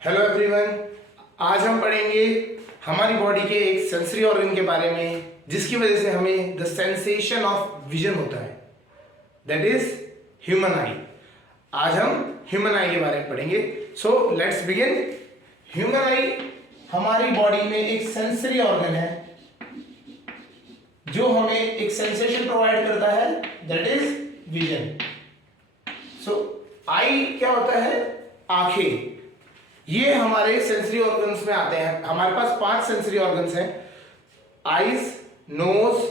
Hello everyone, आज हम पढ़ेंगे हमारी बॉडी के एक सेंसरी ऑर्गन के बारे में जिसकी वजह से हमें द सेंसेशन ऑफ विजन होता है, दैट इज ह्यूमन आई। आज हम ह्यूमन आई के बारे में पढ़ेंगे। So let's begin. ह्यूमन आई हमारी बॉडी में एक सेंसरी ऑर्गन है जो हमें एक सेंसेशन प्रोवाइड करता है, दैट इज विजन। सो आई क्या होता है? आंखें। ये हमारे सेंसरी ऑर्गन्स में आते हैं। हमारे पास 5 सेंसरी ऑर्गन्स हैं: eyes, nose,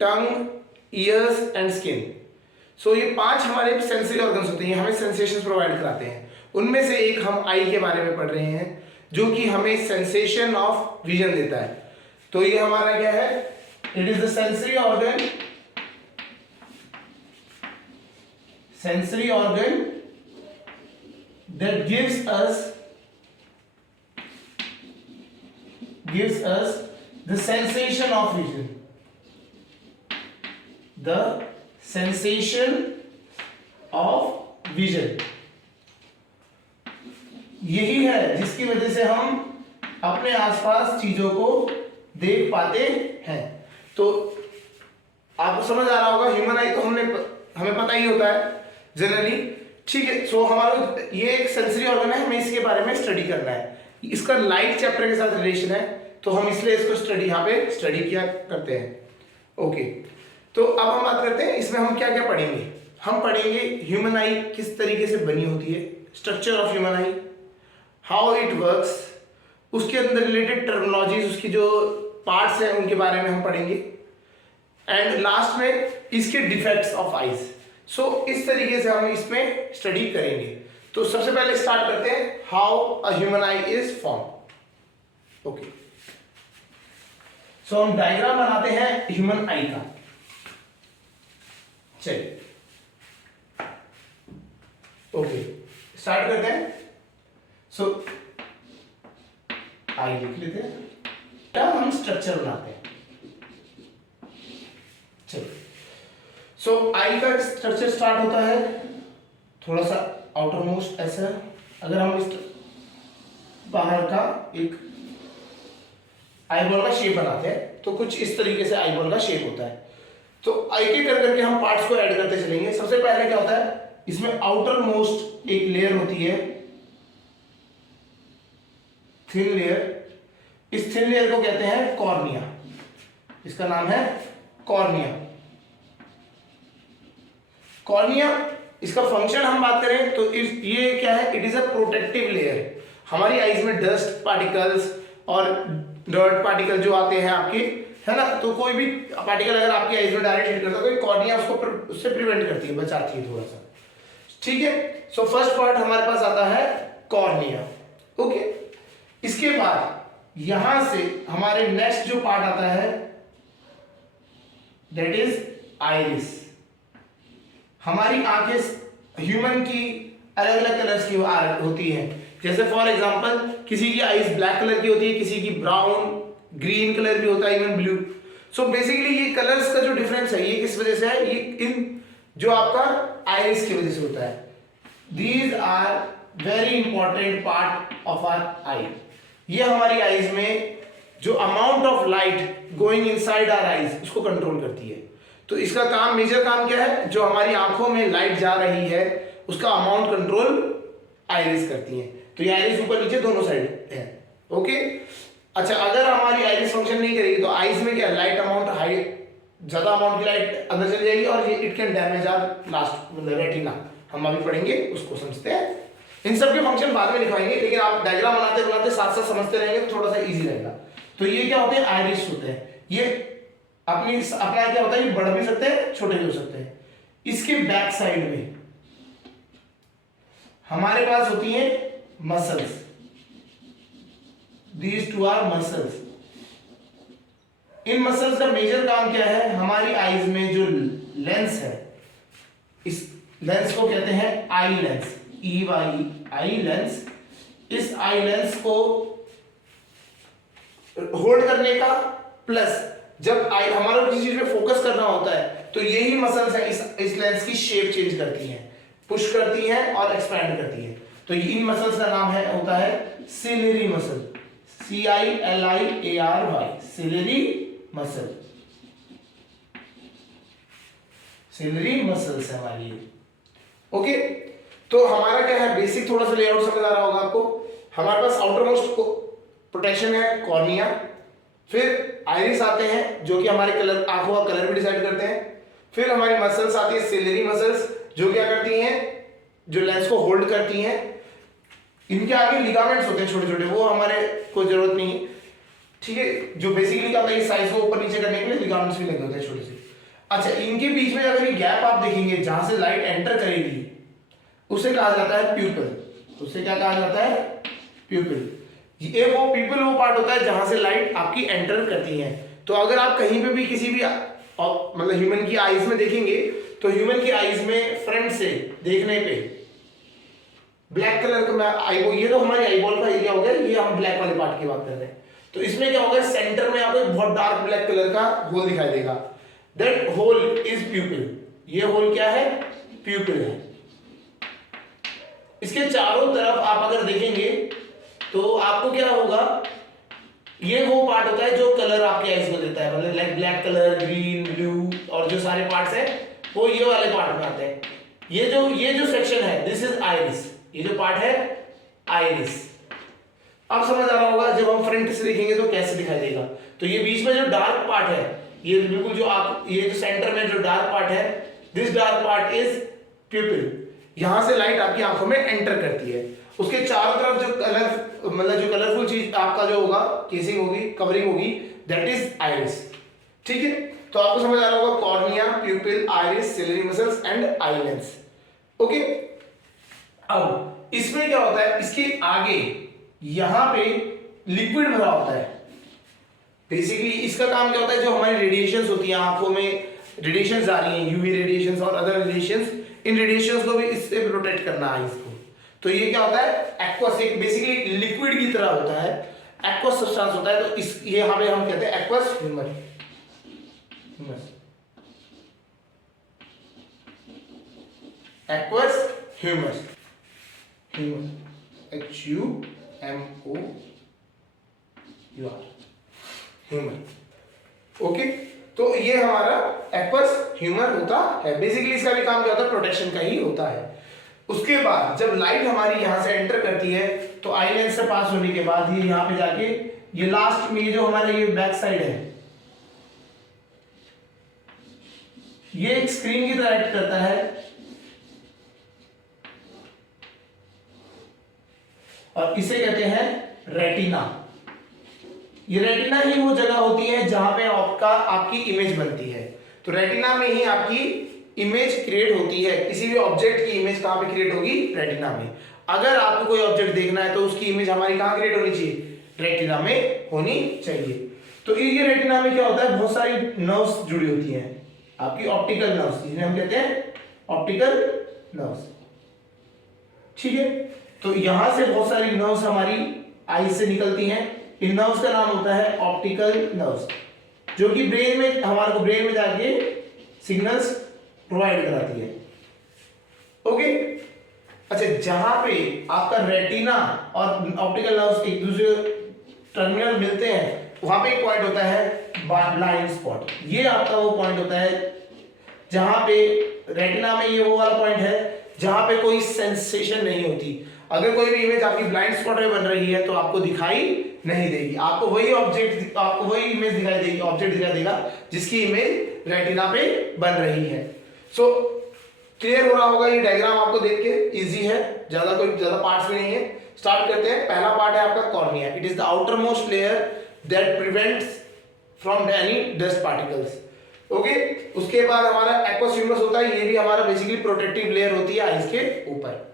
tongue, ears and skin. So ये 5 हमारे सेंसरी ऑर्गन्स होते हैं, हमें सेंसेशंस प्रोवाइड कराते हैं। उनमें से एक हम आई के बारे में पढ़ रहे हैं जो कि हमें सेंसेशन ऑफ विजन देता है। तो ये हमारा क्या है? It is the sensory organ that gives us the sensation of vision. The sensation of vision यही है जिसकी वजह से हम अपने आसपास चीजों को देख पाते हैं। तो आपको समझ आ रहा होगा, ह्यूमन आई तो हमें पता ही होता है जनरली, ठीक है। सो हमारा ये एक सेंसरी ऑर्गन है, हमें इसके बारे में स्टडी करना है। इसका लाइट चैप्टर के साथ रिलेशन है, तो हम इसलिए इसको यहाँ पे स्टडी किया करते हैं। ओके, तो अब हम बात करते हैं इसमें हम क्या क्या पढ़ेंगे। हम पढ़ेंगे ह्यूमन आई किस तरीके से बनी होती है, structure of human I, how it works, उसके अंदर रिलेटेड टर्मिनोलॉजीज, उसकी जो पार्ट्स हैं उनके बारे में हम पढ़ेंगे, एंड लास्ट में इसके डिफेक्ट्स ऑफ आईज। सो इस तरीके से हम इसमें स्टडी करेंगे। तो सबसे पहले स्टार्ट करते हैं, how a human eye is form. Okay, so हम डायग्राम बनाते हैं ह्यूमन आई का। चलिए, ओके स्टार्ट करते हैं। सो आई लिख लेते हैं, क्या हम स्ट्रक्चर बनाते हैं। चलिए, सो आई का स्ट्रक्चर स्टार्ट होता है थोड़ा सा आउटर मोस्ट ऐसा। अगर हम इस बाहर का एक आईबॉल का शेप बनाते हैं तो कुछ इस तरीके से आईबॉल का शेप होता है। तो आई के कर करके हम पार्ट्स को ऐड करते चलेंगे। सबसे पहले क्या होता है, इसमें आउटर मोस्ट एक लेयर होती है, थिन लेयर। इस थिन लेयर को कहते हैं कॉर्निया, इसका नाम है कॉर्निया। कॉर्निया, इसका फंक्शन हम बात करें तो ये क्या है? It is a protective layer. हमारी आईज में डस्ट पार्टिकल्स और डर्ट पार्टिकल जो आते हैं आपके, है ना, तो कोई भी पार्टिकल अगर आपकी आईज में डायरेक्ट हिट करता है तो कॉर्निया उससे प्रिवेंट करती है, बचाती है थोड़ा सा, ठीक है। सो फर्स्ट पार्ट हमारे पास आता है कॉर्निया। ओके, इसके बाद यहां से हमारे नेक्स्ट जो पार्ट आता है दैट इज आइरिस। हमारी आंखें ह्यूमन की अलग अलग कलर्स की होती हैं। जैसे फॉर एग्जांपल किसी की आईज ब्लैक कलर की होती है, किसी की ब्राउन, ग्रीन कलर भी होता है, इवन ब्लू। सो बेसिकली ये कलर्स का जो डिफरेंस है ये किस वजह से है? ये इन जो आपका आइरिस की वजह से होता है। These are very important part of our eye. ये हमारी आईज में जो amount of light going inside our eyes उसको कंट्रोल करती है। तो इसका काम, मेजर काम क्या है? जो हमारी आंखों में लाइट जा रही है उसका अमाउंट कंट्रोल आइरिस करती है। तो ये आइरिस ऊपर नीचे दोनों साइड है। ओके, अच्छा, अगर हमारी आइरिस फंक्शन नहीं करेगी तो आइज में क्या, लाइट अमाउंट हाई, ज्यादा अमाउंट की लाइट अंदर चली जाएगी और ये it can damage our last retina. हम अभी पढ़ेंगे, उसको समझते हैं। इन सब के फंक्शन बाद में लिखवाएंगे, लेकिन आप डायग्राम बनाते बनाते साथ साथ समझते रहेंगे तो थोड़ा सा इजी रहेगा। तो ये क्या होते हैं? आइरिस होते हैं। ये अपना क्या होता है, ये बढ़ भी सकते हैं, छोटे भी हो सकते हैं। इसके बैक साइड में हमारे पास होती हैं muscles. These two our muscles. In muscles का मेजर काम क्या है? हमारी आईज में जो लेंस है, इस लेंस को कहते हैं eye lens, EY, eye lens. इस आई लेंस को होल्ड करने का, प्लस जब आई हमारा किसी चीज पे फोकस करना होता है तो यही मसल्स है इस लेंस की शेप चेंज करती हैं, पुश करती हैं और एक्सपैंड करती हैं। तो इन मसल्स का नाम है होता है ciliary muscle, CILIARY, ciliary muscle, ciliary muscles है हमारी। ओके, तो हमारा क्या है बेसिक थोड़ा सा लेआउट समझ आ रहा होगा आपको। हमारे पास आउटर मोस्ट प्रोटेक्शन है कॉर्निया, फिर आइरिस आते हैं जो कि हमारे कलर आंखों का कलर भी डिसाइड करते हैं, फिर हमारी मसल्स आती है सिलियरी मसल्स जो क्या करती हैं, जो लेंस को होल्ड करती हैं। इनके आगे लिगामेंट्स होते हैं छोटे छोटे, वो हमारे कोई जरूरत नहीं है, ठीक है। जो बेसिकली क्या होता है साइज को ऊपर नीचे करने के लिए लिगामेंट्स भी लगे होते हैं छोटे से। अच्छा, इनके बीच में अगर ये गैप आप देखेंगे जहां से लाइट एंटर करेगी उसे कहा जाता है प्यूपिल। उसे क्या कहा जाता है? प्यूपिल। ये वो प्यूपिल वो पार्ट होता है जहां से लाइट आपकी एंटर करती है। तो अगर आप कहीं पे भी किसी भी मतलब ह्यूमन की आईज में देखेंगे तो ह्यूमन की आईज में फ्रंट से देखने पे ब्लैक कलर का मैं आईबॉल, ये तो हमारी आईबॉल का एरिया हो गया, ये हम ब्लैक वाले पार्ट की बात कर रहे हैं। तो इसमें क्या होगा, सेंटर में आपको एक बहुत डार्क ब्लैक कलर का होल दिखाई देगा, दैट होल इज प्यूपिल। ये होल क्या है? प्यूपिल है। इसके चारों तरफ आप अगर देखेंगे तो आपको क्या होगा, ये वो पार्ट होता है जो कलर आपके आईज को देता है, मतलब like black colour, green, blue और जो सारे पार्ट्स हैं वो ये वाले पार्ट में आते हैं। ये जो सेक्शन है दिस इज आइरिस, ये जो पार्ट है आइरिस। अब समझ आ रहा होगा जब हम फ्रंट से देखेंगे तो कैसे दिखाई देगा। तो ये बीच में जो डार्क पार्ट है, ये बिल्कुल जो आप ये जो सेंटर में जो डार्क पार्ट है, दिस डार्क पार्ट इज प्यूपिल। यहां से लाइट आपकी आंखों में एंटर करती है। उसके चारों तरफ जो कलर मतलब जो कलरफुल चीज आपका जो होगा, केसिंग होगी, कवरिंग होगी, दैट इज आइरिस। ठीक है, तो आपको समझ आ रहा होगा cornea, प्यूपिल, iris, ciliary muscles and eye lens. Okay, अब इसमें क्या होता है, इसके आगे यहां पे लिक्विड भरा होता है। बेसिकली इसका काम क्या होता है, जो हमारी रेडिएशंस होती हैं आंखों में, रेडिएशंस आ रही हैं, यूवी रेडिएशंस और अदर रेडिएशंस, इन रेडिएशंस को भी इससे प्रोटेक्ट करना है इसको। तो ये क्या होता है, एक्वस, एक बेसिकली लिक्विड की तरह होता है, एक्वस सब्सटेंस होता है। तो इस ये यहां पे हम कहते हैं aqueous humour, aqueous humour, HUMOUR, humour. Okay, तो ये हमारा एक्वस ह्यूमर होता है। बेसिकली इसका भी काम क्या होता है, प्रोटेक्शन का ही होता है। उसके बाद जब लाइट हमारी यहां से एंटर करती है तो आई लेंस से पास होने के बाद ये यहां पे जाके ये लास्ट में ये जो हमारा ये बैक साइड है, ये एक स्क्रीन की तरह एक्ट करता है और इसे कहते हैं रेटिना। ये रेटिना ही वो जगह होती है जहां पे आपकी इमेज बनती है। तो रेटिना में ही आपकी इमेज क्रिएट होती है। किसी भी ऑब्जेक्ट की इमेज कहां पे क्रिएट होगी, रेटिना में। अगर आपको कोई ऑब्जेक्ट देखना है तो उसकी इमेज हमारी कहां क्रिएट होनी चाहिए, रेटिना में होनी चाहिए। तो ये रेटिना में क्या होता है, बहुत सारी नर्व्स जुड़ी होती हैं आपकी, ऑप्टिकल नर्व्स, जिन्हें हम कहते हैं ऑप्टिकल नर्व्स। ठीक है, तो यहां से बहुत सारी नर्व्स हमारी आई से निकलती हैं। इन नर्व्स का नाम होता है ऑप्टिकल नर्व्स, जो कि ब्रेन में हमारे को ब्रेन में जाके सिग्नल्स प्रोवाइड कराती है। ओके, अच्छा, जहां पे आपका रेटिना और ऑप्टिकल नर्व्स एक दूसरे टर्मिनल मिलते हैं वहां पे एक पॉइंट होता है ब्लाइंड स्पॉट। ये आपका वो पॉइंट होता है जहां पे रेटिना में ये वो वाला पॉइंट है जहां पे कोई सेंसेशन नहीं होती। अगर कोई भी इमेज आपकी ब्लाइंड स्पॉट में बन रही है तो आपको दिखाई नहीं देगी, आपको वही ऑब्जेक्ट, आपको वही इमेज दिखाई देगी, ऑब्जेक्ट दिखाई देगा जिसकी इमेज रेटिना पे बन रही है। सो क्लियर हो रहा होगा ये डायग्राम आपको देख के, इजी है, ज्यादा पार्ट्स भी नहीं है। स्टार्ट करते हैं। पहला पार्ट है आपका cornea. It is the outer most layer that prevents from any dust particles. Okay, उसके बाद हमारा एक्वस ह्यूमरस होता है, ये भी हमारा बेसिकली प्रोटेक्टिव लेयर होती है आईज के ऊपर।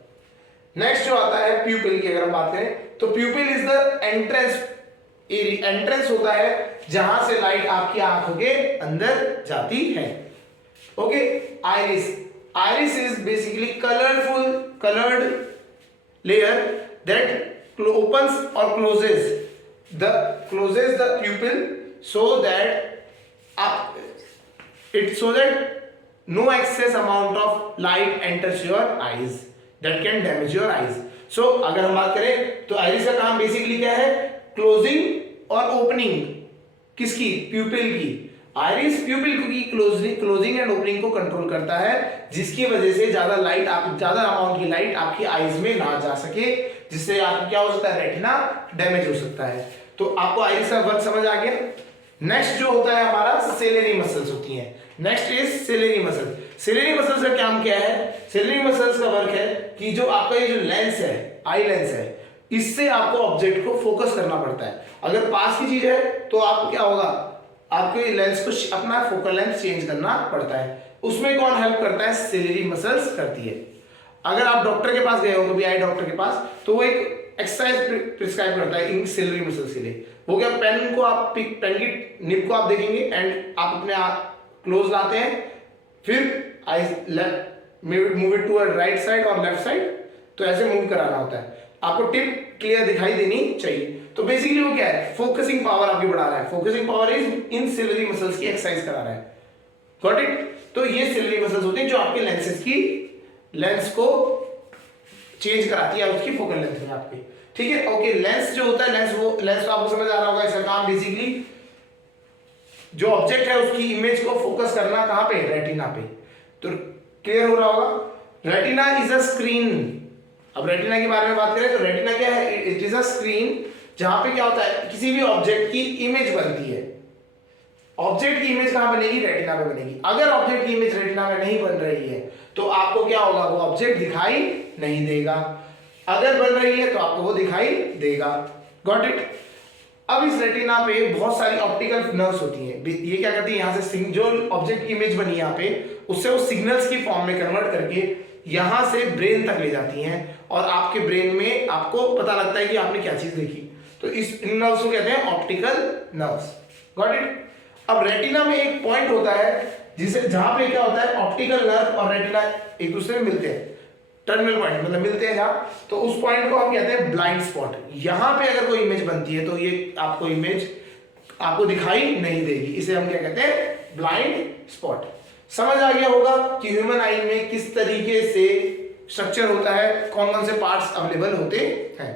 नेक्स्ट जो आता है प्यूपिल की, अगर हम बात करें तो प्यूपिल इज द एंट्रेंस होता है जहां से लाइट आपकी आंखों के अंदर जाती है। Okay, iris is basically colored layer that opens or closes the pupil so that no excess amount of light enters your eyes. That can damage your eyes. So अगर हम बात करें तो आइरिस का काम बेसिकली क्या है, क्लोजिंग और ओपनिंग किसकी, प्यूपिल की। आइरिस प्यूपिल की क्लोजिंग एंड ओपनिंग को कंट्रोल करता है, जिसकी वजह से ज्यादा अमाउंट की लाइट आपकी आईज में ना जा सके, जिससे आपको क्या हो सकता है, रेटिना डैमेज हो सकता है। तो आपको आइरिस का वर्क समझ आ गया। नेक्स्ट जो होता है हमारा सेलेरी मसल्स होती हैं। Next is salary muscle. Salary muscles का काम क्या है, सेलेरी मसल्स का वर्क है कि जो आपका ये जो लेंस है, आई लेंस है, इससे आपको ऑब्जेक्ट को फोकस करना पड़ता है। अगर पास की चीज है तो आपको क्या होगा, आपके लेंस को अपना फोकल लेंथ चेंज करना पड़ता है। उसमें कौन हेल्प करता है, सेलेरी मसल्स करती है। अगर आप डॉक्टर के पास गए हो कभी, आई डॉक्टर के पास, तो वो एक एक्सरसाइज प्रिस्क्राइब करता है इन सेलेरी मसल्स के लिए। वो क्या, पेन की निब को आप देखेंगे एंड आप अपने क्लोज लाते हैं, फिर I move it to right side और लेफ्ट साइड, तो ऐसे मूव कराना होता है। आपको टिप क्लियर दिखाई देनी चाहिए। तो बेसिकली वो क्या है, फोकसिंग पावर आपकी बढ़ा रहा है। Focusing power is in salary muscles की एक्सरसाइज करा रहा है। Got it. तो ये सेलेरी मसल्स होती हैं जो आपके लेंसेज की लेंस को चेंज कराती है उसकी फोकल लेंथ में आपके, ठीक है। ओके, लेंस जो होता है, लेंस तो आपको समझ आ रहा होगा। इसका काम बेसिकली जो ऑब्जेक्ट है उसकी इमेज को फोकस करना कहां पे, रेटिना पे। तो क्लियर हो रहा होगा। Retina is a screen. अब रेटिना के बारे में बात करें तो रेटिना क्या है, इट इज अ स्क्रीन जहां पे क्या होता है, किसी भी ऑब्जेक्ट की इमेज बनती है। ऑब्जेक्ट की इमेज कहां बनेगी, रेटिना पे बनेगी। अगर ऑब्जेक्ट की इमेज रेटिना में नहीं बन रही है तो आपको क्या होगा, वो ऑब्जेक्ट दिखाई नहीं देगा। अगर बन रही है तो आपको वो दिखाई देगा। Got it. अब इस रेटिना पे बहुत सारी ऑप्टिकल नर्व्स होती हैं। ये क्या करती है, यहाँ से जो ऑब्जेक्ट की इमेज बनी है यहाँ पे, उससे वो सिग्नल्स की फॉर्म में कन्वर्ट करके यहाँ से ब्रेन तक ले जाती हैं, और आपके ब्रेन में आपको पता लगता है कि आपने क्या चीज देखी। तो इन नर्व्स को कहते हैं ऑप्टिकल नर्व्स। Got it. अब रेटिना में एक पॉइंट होता है जिसे, जहां पे क्या होता है, ऑप्टिकल नर्व और रेटिना एक दूसरे में मिलते हैं, टर्मिनल पॉइंट मतलब मिलते हैं जहां, तो उस पॉइंट को हम कहते हैं ब्लाइंड स्पॉट। यहां पे अगर कोई इमेज बनती है तो ये आपको इमेज आपको दिखाई नहीं देगी, इसे हम क्या कहते हैं, ब्लाइंड स्पॉट। समझ आ गया होगा कि ह्यूमन आई में किस तरीके से स्ट्रक्चर होता है, कौन कौन से पार्ट्स अवेलेबल होते हैं।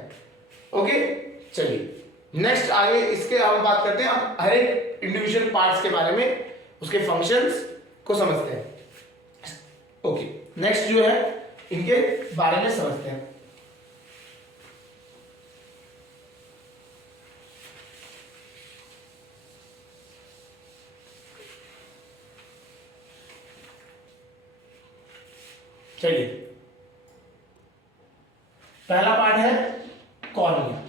ओके, चलिए नेक्स्ट आगे इसके हम बात करते हैं। हम हर एक इंडिविजुअल पार्ट्स के बारे में, उसके फंक्शंस को समझते हैं। ओके, नेक्स्ट जो है इनके बारे में समझते हैं। चलिए, पहला पार्ट है कॉर्निया।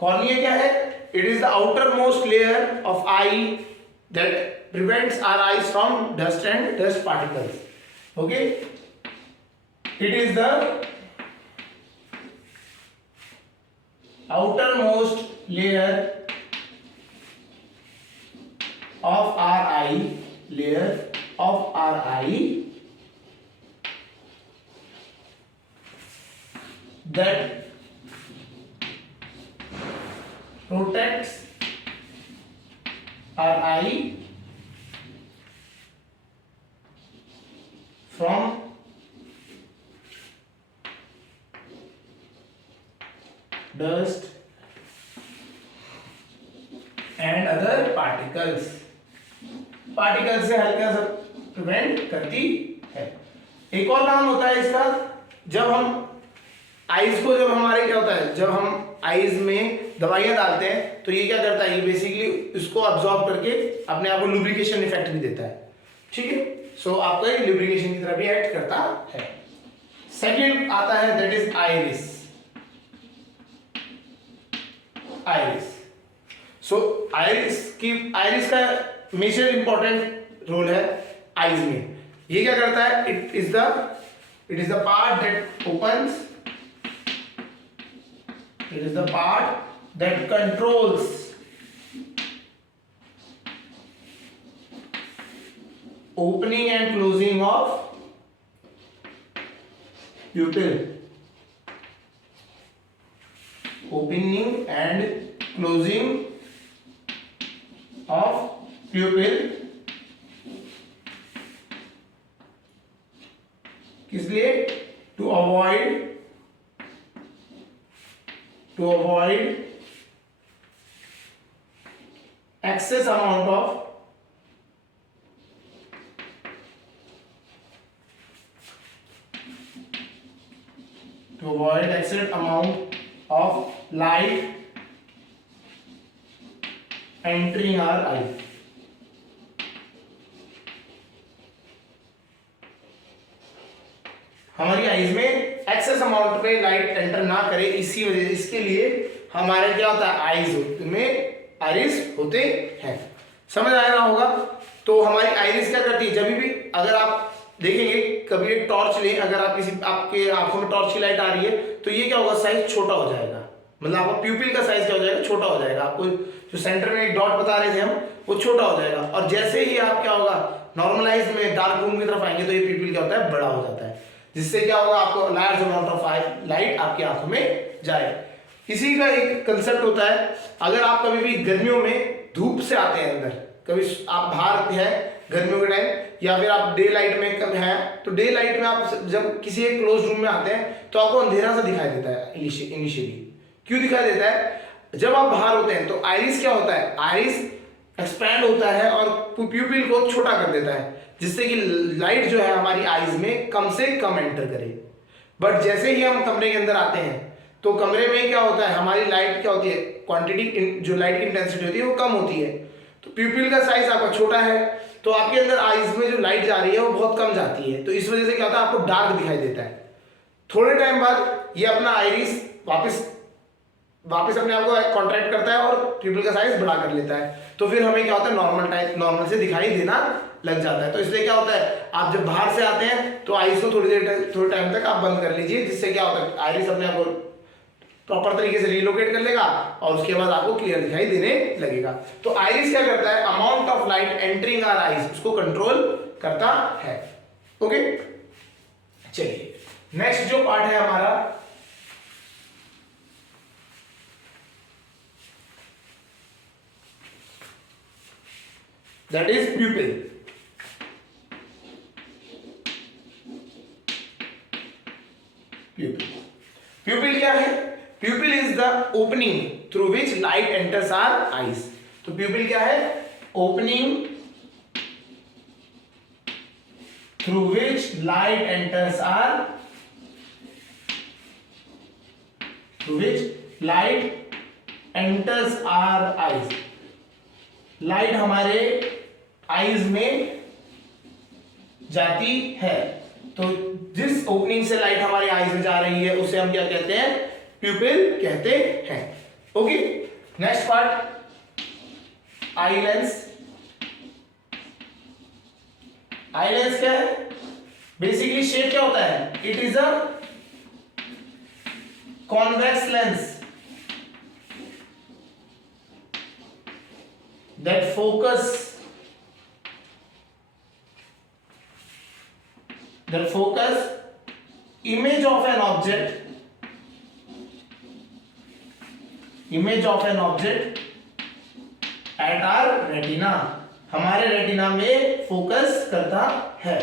कॉर्निया क्या है, it is the outer most layer of I that prevents our eyes from dust and dust particles. Okay, it is the outermost layer of our eye, that protects our eye from dust and other particles से हल्का सा prevent करती है। एक और काम होता है इसका, जब हम आईज को, जब हमारे क्या होता है, जब हम आईज में दवाइयां डालते हैं तो ये क्या करता है, ये बेसिकली इसको अब्सॉर्ब करके अपने आप को लुब्रिकेशन इफेक्ट भी देता है। ठीक है, सो आपका ये लुब्रिकेशन की तरह भी एक्ट करता है। सेकंड आता है that is iris. So iris का मेजर इंपॉर्टेंट रोल है आईज में। ये क्या करता है, it is the part that opens, it is the part that controls opening and closing of pupil, opening and closing of pupil किस लिए? To avoid excess amount of light entering our eye. हमारी eyes में excess amount पे light enter ना करे, इसी वजह इसके लिए हमारे क्या होता है, आईज में आइरिस होते हैं। समझ आया ना होगा? तो हमारी आइरिस क्या करती है, जब भी अगर आप देखेंगे कभी एक टॉर्च लें, अगर आप किसी आपके आंखों में टॉर्च की लाइट आ रही है तो ये क्या होगा, साइज छोटा हो जाएगा, मतलब आपका प्यूपिल का साइज क्या हो जाएगा, छोटा हो जाएगा। आपको जो सेंटर में एक डॉट बता रहे थे हम, वो छोटा हो जाएगा। और जैसे ही आप क्या होगा, नॉर्मलाइज में डार्क रूम की तरफ आएंगे तो ये प्यूपिल क्या होता है, बड़ा हो जाता है, जिससे क्या होगा, आपको लार्ज अमाउंट ऑफ लाइट आपकी आंखों में जाए। इसी का एक कंसेप्ट होता है, अगर आप कभी भी गर्मियों में धूप से आते हैं अंदर, कभी आप बाहर हैं गर्मियों के टाइम, या फिर आप डे लाइट में कब हैं, तो डे लाइट में आप जब किसी एक क्लोज रूम में आते हैं तो आपको अंधेरा सा दिखाई देता है इनिशियली। क्यों दिखाई देता है? जब आप बाहर होते हैं तो आइरिस क्या होता है, आइरिस एक्सपैंड होता है और प्यूपिल को छोटा कर देता है, जिससे कि लाइट जो है हमारी आईज में कम से कम एंटर करे। बट जैसे ही हम कमरे के अंदर आते हैं तो कमरे में क्या होता है, हमारी लाइट क्या होती है, क्वांटिटी जो लाइट की इंटेंसिटी होती है वो कम होती है, तो प्यूपिल का साइज आपका छोटा है, तो आपके अंदर आईज में जो लाइट जा रही है वो बहुत कम जाती है, तो इस वजह से क्या होता है, आपको डार्क दिखाई देता है। थोड़े टाइम बाद ये अपना आइरिस वापस अपने आप को कॉन्ट्रैक्ट करता है और प्यूपिल का साइज बड़ा कर लेता है, तो फिर हमें क्या होता है, नॉर्मल से दिखाई देना लग जाता है। तो इसलिए क्या होता है, आप जब बाहर से आते हैं तो आईज को थोड़े टाइम तक आप बंद कर लीजिए, जिससे क्या होता है, आइरिस अपने आप को प्रॉपर तरीके से रिलोकेट कर लेगा और उसके बाद आपको क्लियर दिखाई देने लगेगा। तो आइरिस क्या करता है, amount of light entering our eyes, उसको कंट्रोल करता है। ओके, चलिए नेक्स्ट जो पार्ट है हमारा, दैट इज प्यूपिल। प्यूपिल क्या है? Pupil is the opening through which light enters our eyes. तो प्यूपिल क्या है? Opening through which light enters our, through which light enters our eyes. Light हमारे आईज में जाती है, तो जिस ओपनिंग से लाइट हमारे आईज में जा रही है उसे हम क्या कहते हैं, प्यूपिल कहते हैं। Okay, next part, eye lens. Eye lens क्या है? बेसिकली शेप क्या होता है, it is a convex lens that focus image of an object at our retina, हमारे रेटिना में फोकस करता है।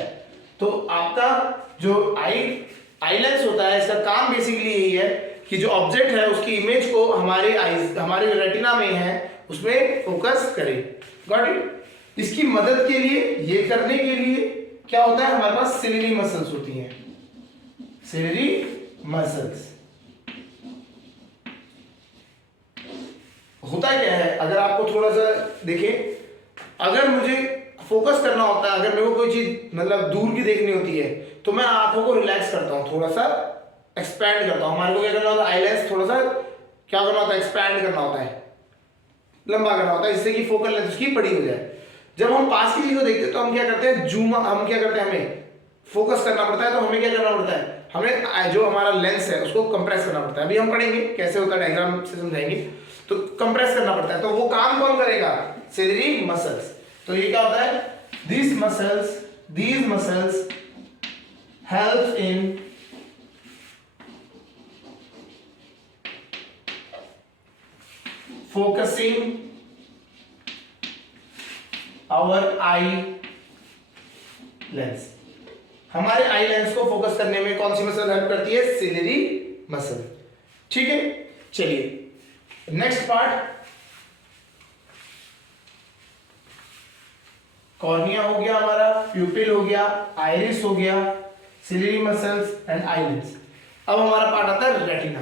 तो आपका जो आई लेंस होता है, इसका काम बेसिकली यही है कि जो ऑब्जेक्ट है उसकी इमेज को हमारे रेटिना में है उसमें फोकस करें। Got it? इसकी मदद के लिए, ये करने के लिए क्या होता है, हमारे पास सिलियरी मसल्स होती हैं। सिलियरी मसल्स होता क्या है, अगर आपको थोड़ा सा देखें, अगर मुझे फोकस करना होता है, अगर मेरे को कोई चीज मतलब दूर की देखनी होती है तो मैं आंखों को रिलैक्स करता हूँ, थोड़ा सा एक्सपैंड करता हूँ। हमारे को क्या करना होता है, आई लेंस थोड़ा सा क्या करना होता है, एक्सपैंड करना होता है, लंबा करना होता है, जिससे कि फोकल लेंथ उसकी बड़ी हो जाए। जब हम पास की चीज को देखते हैं तो हम क्या करते हैं, हम क्या करते हैं, हमें फोकस करना पड़ता है, तो हमें क्या करना पड़ता है, हमें जो हमारा लेंस है उसको कंप्रेस करना पड़ता है। अभी हम पढ़ेंगे कैसे होता है, डायग्राम से समझाएंगे। तो कंप्रेस करना पड़ता है, तो वो काम कौन करेगा, सिलियरी मसल्स। तो ये क्या होता है, these muscles help in focusing our eye lens। हमारे आई लेंस को फोकस करने में कौन सी मसल हेल्प करती है? Ciliary muscle. ठीक है, चलिए नेक्स्ट पार्ट, कॉर्निया हो गया हमारा, प्यूपिल हो गया, आइरिस हो गया, सिलियरी मसल्स एंड आईलिड्स। अब हमारा पार्ट आता है retina.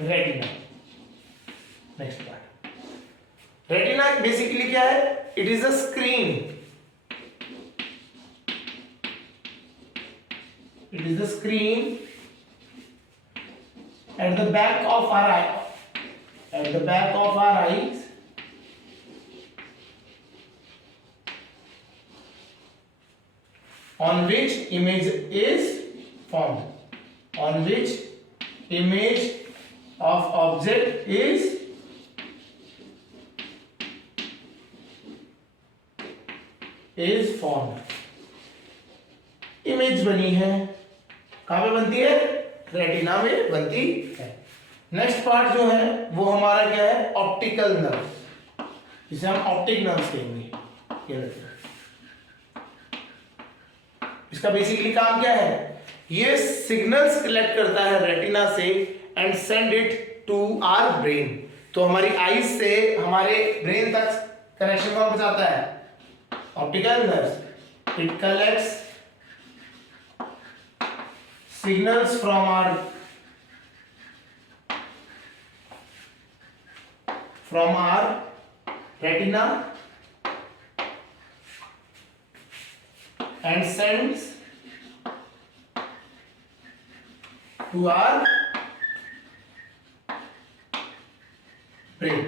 Retina next part. Retina basically क्या है? It is a screen, it is a screen at the back of our eye, at the back of our eyes, on which image is formed, on which image of object is formed। Image बनी है, कहां पे बनती है? Retina में बनती है। Next part जो है वो हमारा क्या है? ऑप्टिकल नर्व, जिसे हम ऑप्टिक नर्व्स कहेंगे। ये इसका बेसिकली काम क्या है? ये सिग्नल्स कलेक्ट करता है रेटिना से and send it to our brain. तो हमारी आईज से हमारे ब्रेन तक कनेक्शन कौन पहुंचाता है? Optical nerves. It collects signals from our retina and sends to our brain।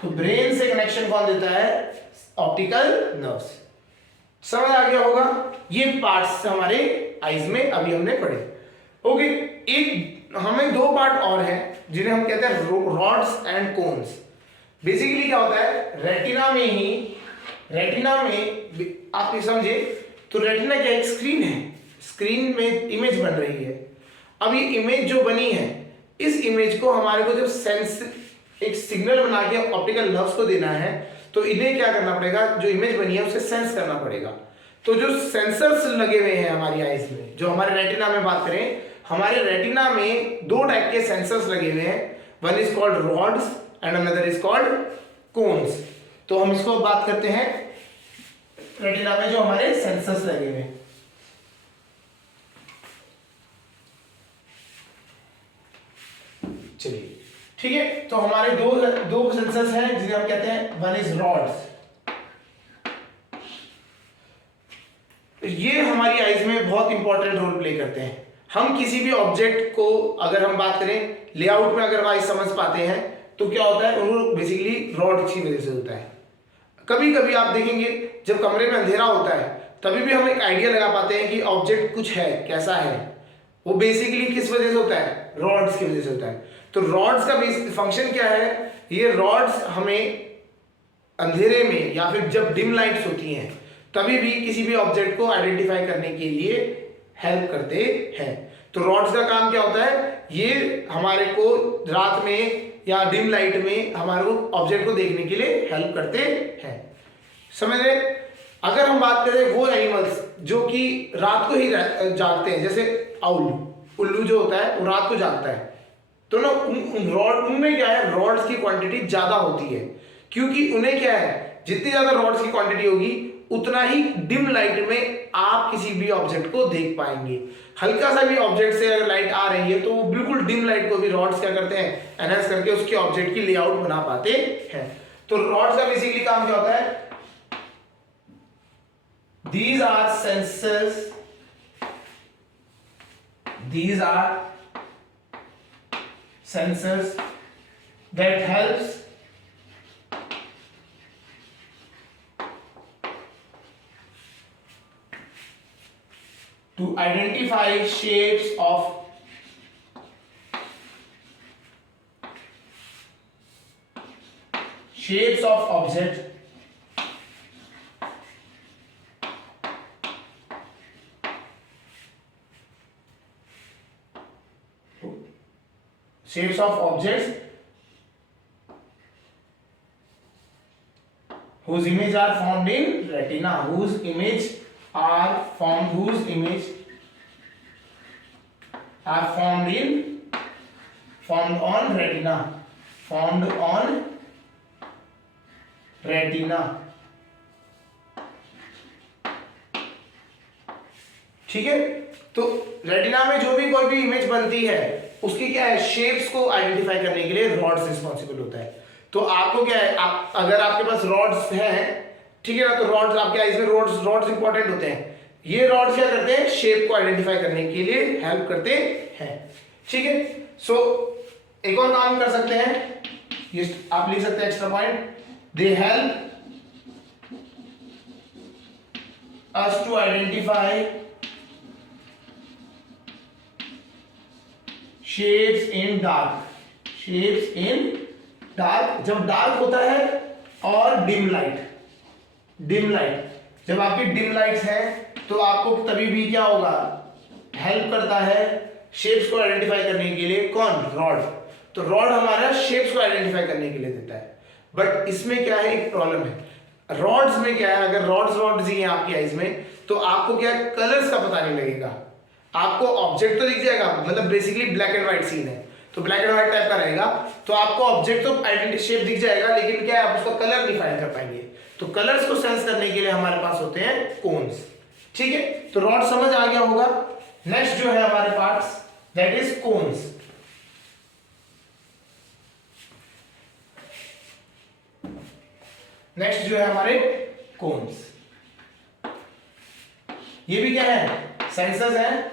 तो ब्रेन से कनेक्शन कौन देता है? Optical nerves. समझ आ गया होगा? ये पार्ट्स हमारे आईज में अभी हमने पढ़े। ओके, एक हमें दो पार्ट और हैं जिन्हें हम कहते हैं रॉड्स एंड कोन्स। बेसिकली क्या होता है? रेटिना में आप ये समझे तो रेटिना क्या? एक स्क्रीन है, स्क्रीन में इमेज बन रही है। अब ये इमेज जो बनी है, इस इमेज को हमारे को जब सेंस एक सिग्नल बना के ऑप्टिकल नर्व्स को देना है, तो इन्हें क्या करना पड़ेगा? जो इमेज बनी है उसे सेंस करना पड़ेगा। तो जो सेंसर्स लगे हुए हैं हमारी आईज में, जो हमारे रेटिना में बात करें, हमारे रेटिना में दो टाइप के सेंसर्स लगे हुए हैं। One is called rods and another is called cones. तो हम इसको बात करते हैं रेटिना में जो हमारे सेंसर्स लगे हुए हैं। चलिए ठीक है, तो हमारे दो सेंसर्स हैं जिन्हें हम कहते हैं, वन इज रॉड्स। ये हमारी आईज में बहुत इंपॉर्टेंट रोल प्ले करते हैं। हम किसी भी ऑब्जेक्ट को अगर हम बात करें लेआउट में, अगर आईज समझ पाते हैं तो क्या होता है? वो बेसिकली रॉड की वजह से होता है। कभी कभी आप देखेंगे जब कमरे में अंधेरा होता है तभी भी हम एक आइडिया लगा पाते हैं कि ऑब्जेक्ट कुछ है, कैसा है। वो बेसिकली किस वजह से होता है? रॉड्स की वजह से होता है। तो रॉड्स का फंक्शन क्या है? ये रॉड्स हमें अंधेरे में या फिर जब डिम लाइट्स होती हैं तभी भी किसी भी ऑब्जेक्ट को आइडेंटिफाई करने के लिए हेल्प करते हैं। तो रॉड्स का काम क्या होता है? ये हमारे को रात में या डिम लाइट में हमारे को ऑब्जेक्ट को देखने के लिए हेल्प करते हैं। समझ रहे? अगर हम बात करें वो एनिमल्स जो कि रात को ही जागते हैं, जैसे आउल, उल्लू जो होता है वो रात को जागता है, तो ना उनमें क्या है? रॉड्स की क्वांटिटी ज्यादा होती है, क्योंकि उन्हें क्या है? जितनी ज्यादा रॉड्स की क्वांटिटी होगी उतना ही डिम लाइट में आप किसी भी ऑब्जेक्ट को देख पाएंगे। हल्का सा भी ऑब्जेक्ट से अगर लाइट आ रही है तो वो बिल्कुल डिम लाइट को भी रॉड्स क्या करते हैं? एनहांस करके उसके ऑब्जेक्ट की लेआउट बना पाते हैं। तो रॉड्स का बेसिकली काम क्या होता है? These are sensors, these are sensors that helps to identify shapes of objects, whose image are formed in retina, whose image are formed on retina, formed on retina. ठीक है, तो रेटिना में जो भी कोई भी इमेज बनती है उसकी क्या है, शेप्स को आइडेंटिफाई करने के लिए रॉड्स रिस्पॉन्सिबल होता है। तो आपको क्या है, अगर आपके पास रॉड्स हैं, ठीक है ना, तो रॉड्स आपके आईज में रॉड्स इंपॉर्टेंट होते हैं। ये रॉड्स क्या करते हैं, शेप को आइडेंटिफाई करने के लिए हेल्प करते हैं। ठीक है, सो एक और काम कर सकते हैं, ये आप लिख सकते हैं extra point, they help us to identify shades in dark, जब डार्क होता है, और डिम लाइट, जब आपकी डिम लाइट्स हैं तो आपको तभी भी क्या होगा, हेल्प करता है शेप्स को आइडेंटिफाई करने के लिए। कौन, रॉड। तो रॉड हमारा शेप्स को आइडेंटिफाई करने के लिए देता है। बट इसमें क्या है, एक प्रॉब्लम है रॉड्स में, क्या है, अगर रॉड्स ही हैं आपकी आईज में, तो आपको क्या कलर्स का पता नहीं लगेगा। आपको ऑब्जेक्ट तो दिख जाएगा, मतलब basically black and white scene है, तो ब्लैक एंड व्हाइट टाइप का रहेगा, तो आपको ऑब्जेक्ट तो आइडेंटिटी शेप दिख जाएगा, लेकिन क्या है, आप उसका कलर नहीं फाइंड कर पाएंगे। तो कलर्स को सेंस करने के लिए हमारे पास होते हैं कोन्स। ठीक है, तो रॉड समझ आ गया होगा। नेक्स्ट जो है हमारे पास, दैट इज कोन्स। नेक्स्ट जो है हमारे कोन्स, ये भी क्या है, सेंसर्स हैं।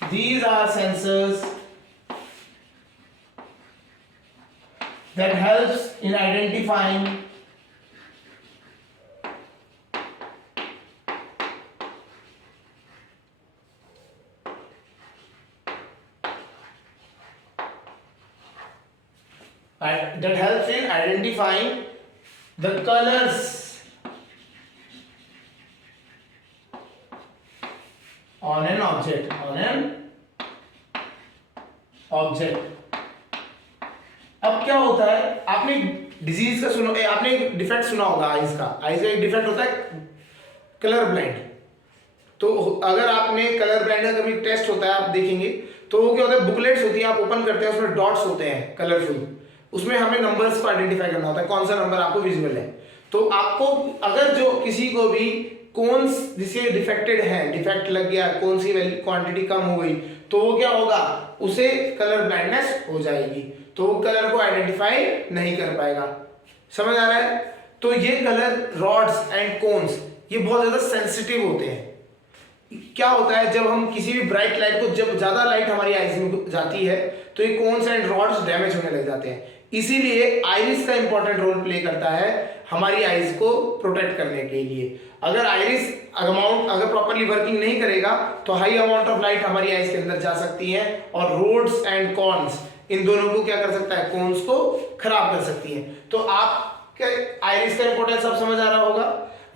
These are sensors that helps in identifying the colors on an object, अब क्या होता है, आपने डिजीज का सुना, आपने एक डिफेक्ट सुना होगा आइज का एक डिफेक्ट होता है कलर ब्लाइंड। तो अगर आपने कलर ब्लाइंड का कभी टेस्ट होता है, आप देखेंगे तो वो क्या होता है, बुकलेट्स होती है, आप ओपन करते हैं, उसमें डॉट्स होते हैं कलरफुल, उसमें हमें नंबर्स को आइडेंटिफाई करना होता है, कौन सा नंबर आपको विजिबल है। तो आपको अगर जो किसी को भी कौन जिसे डिफेक्टेड है, डिफेक्ट लग गया, कौन सी क्वांटिटी कम हो गई, तो वो क्या होगा, उसे कलर ब्लाइंडनेस हो जाएगी, तो वो कलर को आइडेंटिफाई नहीं कर पाएगा। समझ आ रहा है? तो ये कलर रॉड्स एंड कोन्स ये बहुत ज्यादा सेंसिटिव होते हैं। क्या होता है, जब हम किसी भी ब्राइट लाइट को, जब ज्यादा लाइट हमारी आईज में जाती है तो ये कोन्स एंड रॉड्स डैमेज होने लग जाते हैं। इसीलिए आइरिस का इंपॉर्टेंट रोल प्ले करता है हमारी आईज को प्रोटेक्ट करने के लिए। अगर आइरिस अगर प्रॉपर्ली वर्किंग नहीं करेगा तो हाई अमाउंट ऑफ लाइट हमारी आईज के अंदर जा सकती है, और रोड्स एंड कॉन्स इन दोनों को क्या कर सकता है, कोन्स को खराब कर सकती है। तो आप आइरिस का इंपॉर्टेंस अब समझ आ रहा होगा।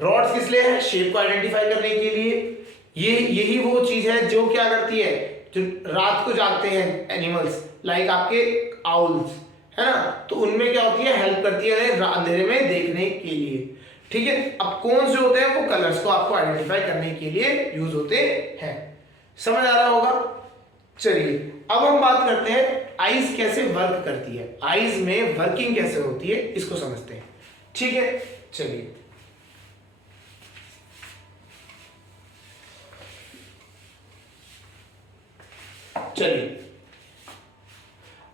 रॉड्स किस लिए है, शेप को आइडेंटिफाई करने के लिए। यही वो चीज है जो क्या करती है, जो रात को जागते हैं एनिमल्स, लाइक आपके आउल्स, है ना, तो उनमें क्या होती है, हेल्प करती है अंधेरे में देखने के लिए। ठीक है, अब कौन से होते हैं, वो कलर्स को आपको आइडेंटिफाई करने के लिए यूज होते हैं। समझ आ रहा होगा। चलिए अब हम बात करते हैं आईज कैसे वर्क करती है, आईज में वर्किंग कैसे होती है, इसको समझते हैं। ठीक है, चलिए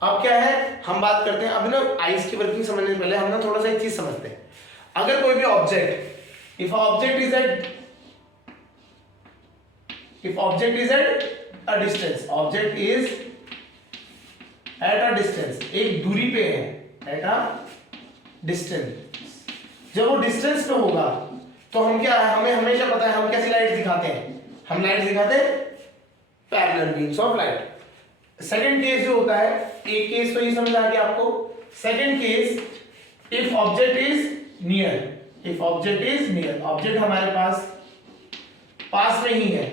अब क्या है, हम बात करते हैं अब ना आईज की वर्किंग समझने से पहले हम ना थोड़ा सा एक चीज समझते हैं। अगर कोई भी object, if object is at a distance, object is at a distance, एक दूरी पे है, एट अ डिस्टेंस। जब वो डिस्टेंस पे होगा तो हम क्या, हमें हमेशा पता है हम कैसी लाइट दिखाते हैं, हम लाइट दिखाते हैं parallel beams of light. Second case जो होता है, एक केस तो ये समझ आ गया आपको। Second case, if object is near, object हमारे पास में ही है,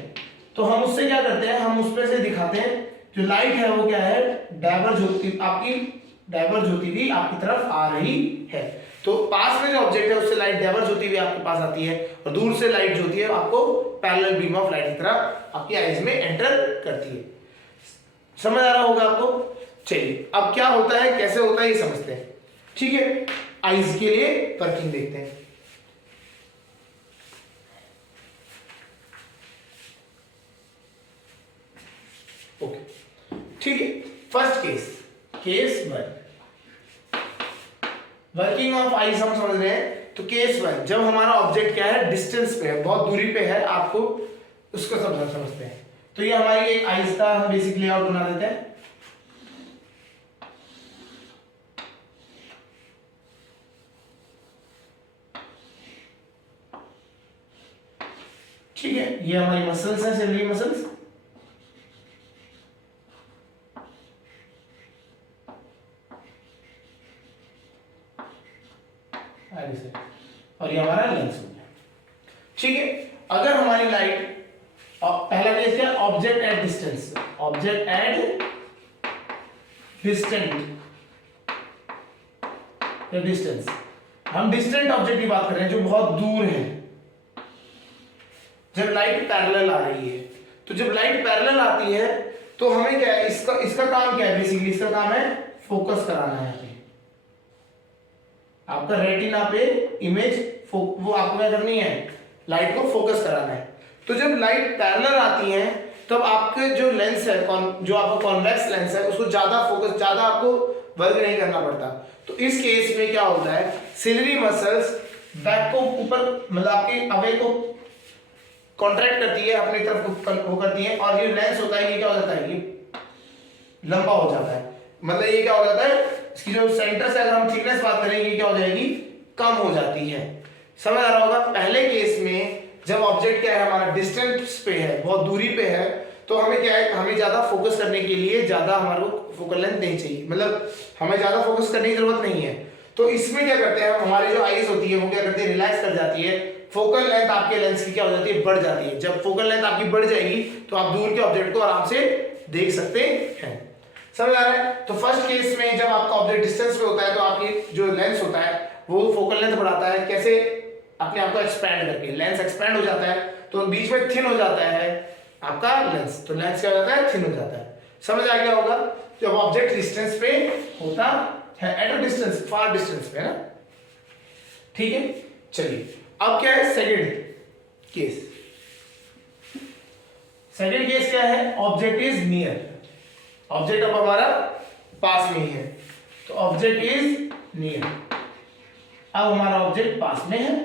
तो हम उससे क्या करते हैं, हम उस पे से दिखाते हैं जो लाइट है वो क्या है, डाइवर्ज होती, आपकी डाइवर्ज होती हुई आपकी तरफ आ रही है। तो पास में जो ऑब्जेक्ट है उससे लाइट डाइवर्ज होती हुई आपके पास आती है और दूर से लाइट जो होती है आपको पैरेलल बीम ऑफ लाइट की तरह आपकी आईज में एंटर करती है। समझ आ रहा होगा आपको। चलिए अब क्या होता है, कैसे होता है ये समझते हैं। ठीक है, आईज के लिए वर्किंग देखते हैं। ओके ठीक है, first case one, working of eyes हम समझ रहे हैं। तो केस वन, जब हमारा ऑब्जेक्ट क्या है, डिस्टेंस पे है, बहुत दूरी पे है, आपको उसको समझते हैं। तो ये हमारी एक आईज का हम बेसिक लेआउट बना देते हैं। ठीक है, ये हमारी मसल्स है, सिलेंडरी मसल्स। और ये हमारा लेंस हो गया। ठीक है, अगर हमारी लाइट, पहला केस क्या, object at distance, object at distance, हम डिस्टेंट ऑब्जेक्ट की बात कर रहे हैं जो बहुत दूर है। जब लाइट पैरेलल आ रही है, तो जब लाइट पैरेलल आती है तो हमें क्या है, इसका काम क्या है, बेसिकली इसका काम है फोकस कराना है। आपका रेटिना पे इमेज वो आपको क्या करनी है, लाइट को फोकस कराना है। तो जब लाइट पैरेलल आती है तब आपके जो लेंस है, जो आपका कॉन्वेक्स लेंस है, उसको ज्यादा आपको वर्क नहीं करना पड़ता। तो इस केस में क्या होता है, सिलेंडरी मसल्स बैक को ऊपर, मतलब आपके अवे को कॉन्ट्रैक्ट करती है, अपनी तरफ वो करती है, और ये लेंस होता है, ये क्या हो जाता है, ये लंबा हो जाता है। मतलब ये क्या हो जाता है, इसकी जो सेंटर से अगर हम थिकनेस बात करें, ये क्या हो जाएगी, कम हो जाती है। समझ आ रहा होगा। पहले केस में जब ऑब्जेक्ट क्या है, हमारा डिस्टेंस पे है, बहुत दूरी पे है, तो हमें क्या है, हमें ज्यादा फोकस करने के लिए ज्यादा हमारे को फोकल लेंथ नहीं चाहिए, मतलब हमें ज्यादा फोकस करने की जरूरत नहीं है। तो इसमें क्या करते हैं, हमारी जो आईज होती है वो क्या करती है, रिलैक्स कर जाती है, फोकल लेंथ आपके लेंस की क्या हो जाती है, बढ़ जाती है। जब फोकल लेंथ आपकी बढ़ जाएगी तो आप दूर के ऑब्जेक्ट को आराम से देख सकते हैं। समझ आ रहा है। तो फर्स्ट केस में जब आपका ऑब्जेक्ट डिस्टेंस पे होता है तो आपकी जो लेंस होता है वो फोकल लेंथ बढ़ाता है, कैसे, अपने आप को एक्सपैंड करके, लेंस एक्सपैंड हो जाता है, तो बीच में थिन हो जाता है आपका लेंस, तो लेंस क्या हो जाता है, थिन हो जाता है। समझ आ गया होगा। जब ऑब्जेक्ट डिस्टेंस पे होता है, at a distance, far distance पे, ना। ठीक है, चलिए अब क्या है, सेकंड केस। सेकंड केस क्या है, ऑब्जेक्ट इज नियर, ऑब्जेक्ट अब हमारा पास में ही है, तो ऑब्जेक्ट इज नियर। अब हमारा ऑब्जेक्ट पास में है,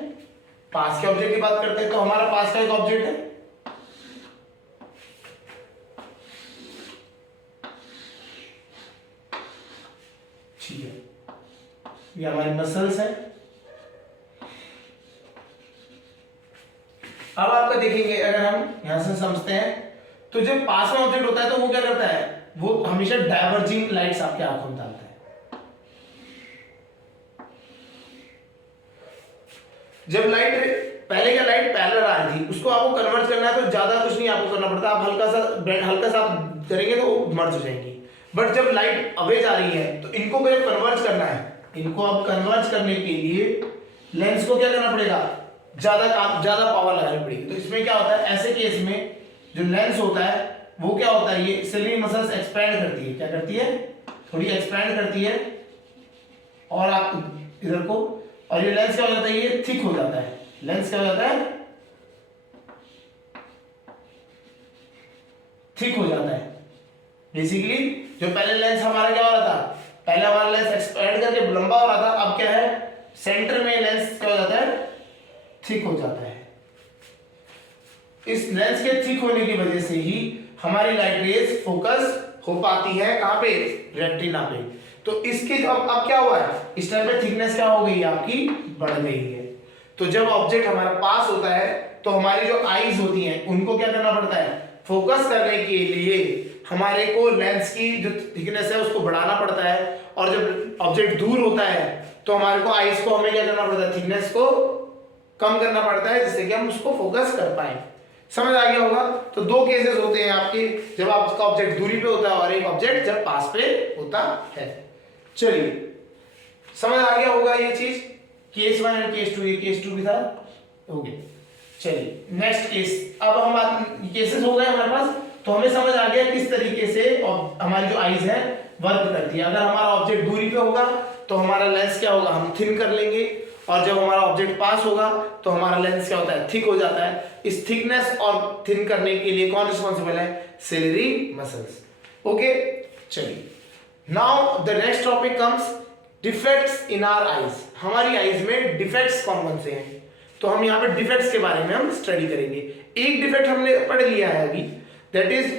पास के ऑब्जेक्ट की बात करते हैं, तो हमारा पास का एक ऑब्जेक्ट है, ठीक है, ये हमारी मसल्स है। अब आपका देखेंगे, अगर हम यहां से समझते हैं, तो जब पास में ऑब्जेक्ट होता है तो वो क्या करता है, वो हमेशा डाइवर्जिंग लाइट्स आपके आंखों में डालता है। जब लाइट, पहले क्या लाइट पैरेलल आ रही थी, उसको आपको कन्वर्ट करना है तो ज्यादा कुछ नहीं आपको करना पड़ता, आप हल्का सा आप करेंगे तो मर्ज हो जाएंगी। बट जब लाइट अवे जा रही है तो इनको कन्वर्ट करना है, इनको अब कन्वर्ट करने के लिए लेंस को क्या करना पड़ेगा, ज्यादा पावर लगानी पड़ेगी। तो इसमें क्या होता है, ऐसे केस में जो लेंस होता है वो क्या होता है, ये सिलेंडरी मसल्स एक्सपैंड करती है, क्या करती है, थोड़ी एक्सपैंड करती है, और आप इधर को, और ये लेंस क्या हो जाता है, ये थिक हो जाता है, लेंस क्या हो जाता है, थिक हो जाता है। बेसिकली जो पहले लेंस हमारा क्या हो रहा था, पहले हमारा लेंस एक्सपैंड करके लंबा हो रहा था, अब क्या है, सेंटर में लेंस क्या हो जाता है, थिक हो जाता है। इस लेंस के थिक होने की वजह से ही हमारी लाइट रेज फोकस हो पाती है, कहां पे, रेटिना पे। तो इसके अब क्या हुआ है, इस टाइम पे थिकनेस क्या हो गई, आपकी बढ़ गई है। तो जब ऑब्जेक्ट हमारे पास होता है तो हमारी जो आईज होती हैं उनको क्या करना पड़ता है, फोकस करने के लिए हमारे को लेंस की जो थिकनेस है उसको बढ़ाना पड़ता है, और जब ऑब्जेक्ट दूर होता है तो हमारे को आईज को हमें क्या करना पड़ता है, थिकनेस को कम करना पड़ता है, जिससे कि हम उसको फोकस कर पाए। समझ आ गया होगा। तो दो केसेस होते हैं आपके, जब आपका ऑब्जेक्ट दूरी पे होता है और एक ऑब्जेक्ट जब पास पे होता है। चलिए समझ आ गया होगा ये चीज। केस 1 एंड केस 2, ये केस 2 भी था, हो गया। चलिए नेक्स्ट केस, अब हम केसेस हो गए हमारे पास, तो हमें समझ आ गया किस तरीके से हमारी जो आईज है वर्क करती है। अगर हमारा ऑब्जेक्ट दूरी पे होगा तो हमारा लेंस क्या होगा, हम थिन कर लेंगे, और जब हमारा ऑब्जेक्ट पास होगा तो हमारा लेंस क्या होता है, थिक हो जाता है। इस थिकनेस और थिन करने के लिए कौन रिस्पॉन्सिबल है, सिलेरी मसल्स। ओके, चलिए now the next topic comes defects in our eyes. हमारी आईज में डिफेक्ट्स कौन कौन से हैं, तो हम यहाँ पे डिफेक्ट्स के बारे में हम स्टडी करेंगे। एक डिफेक्ट हमने पढ़ लिया है अभी, दैट इज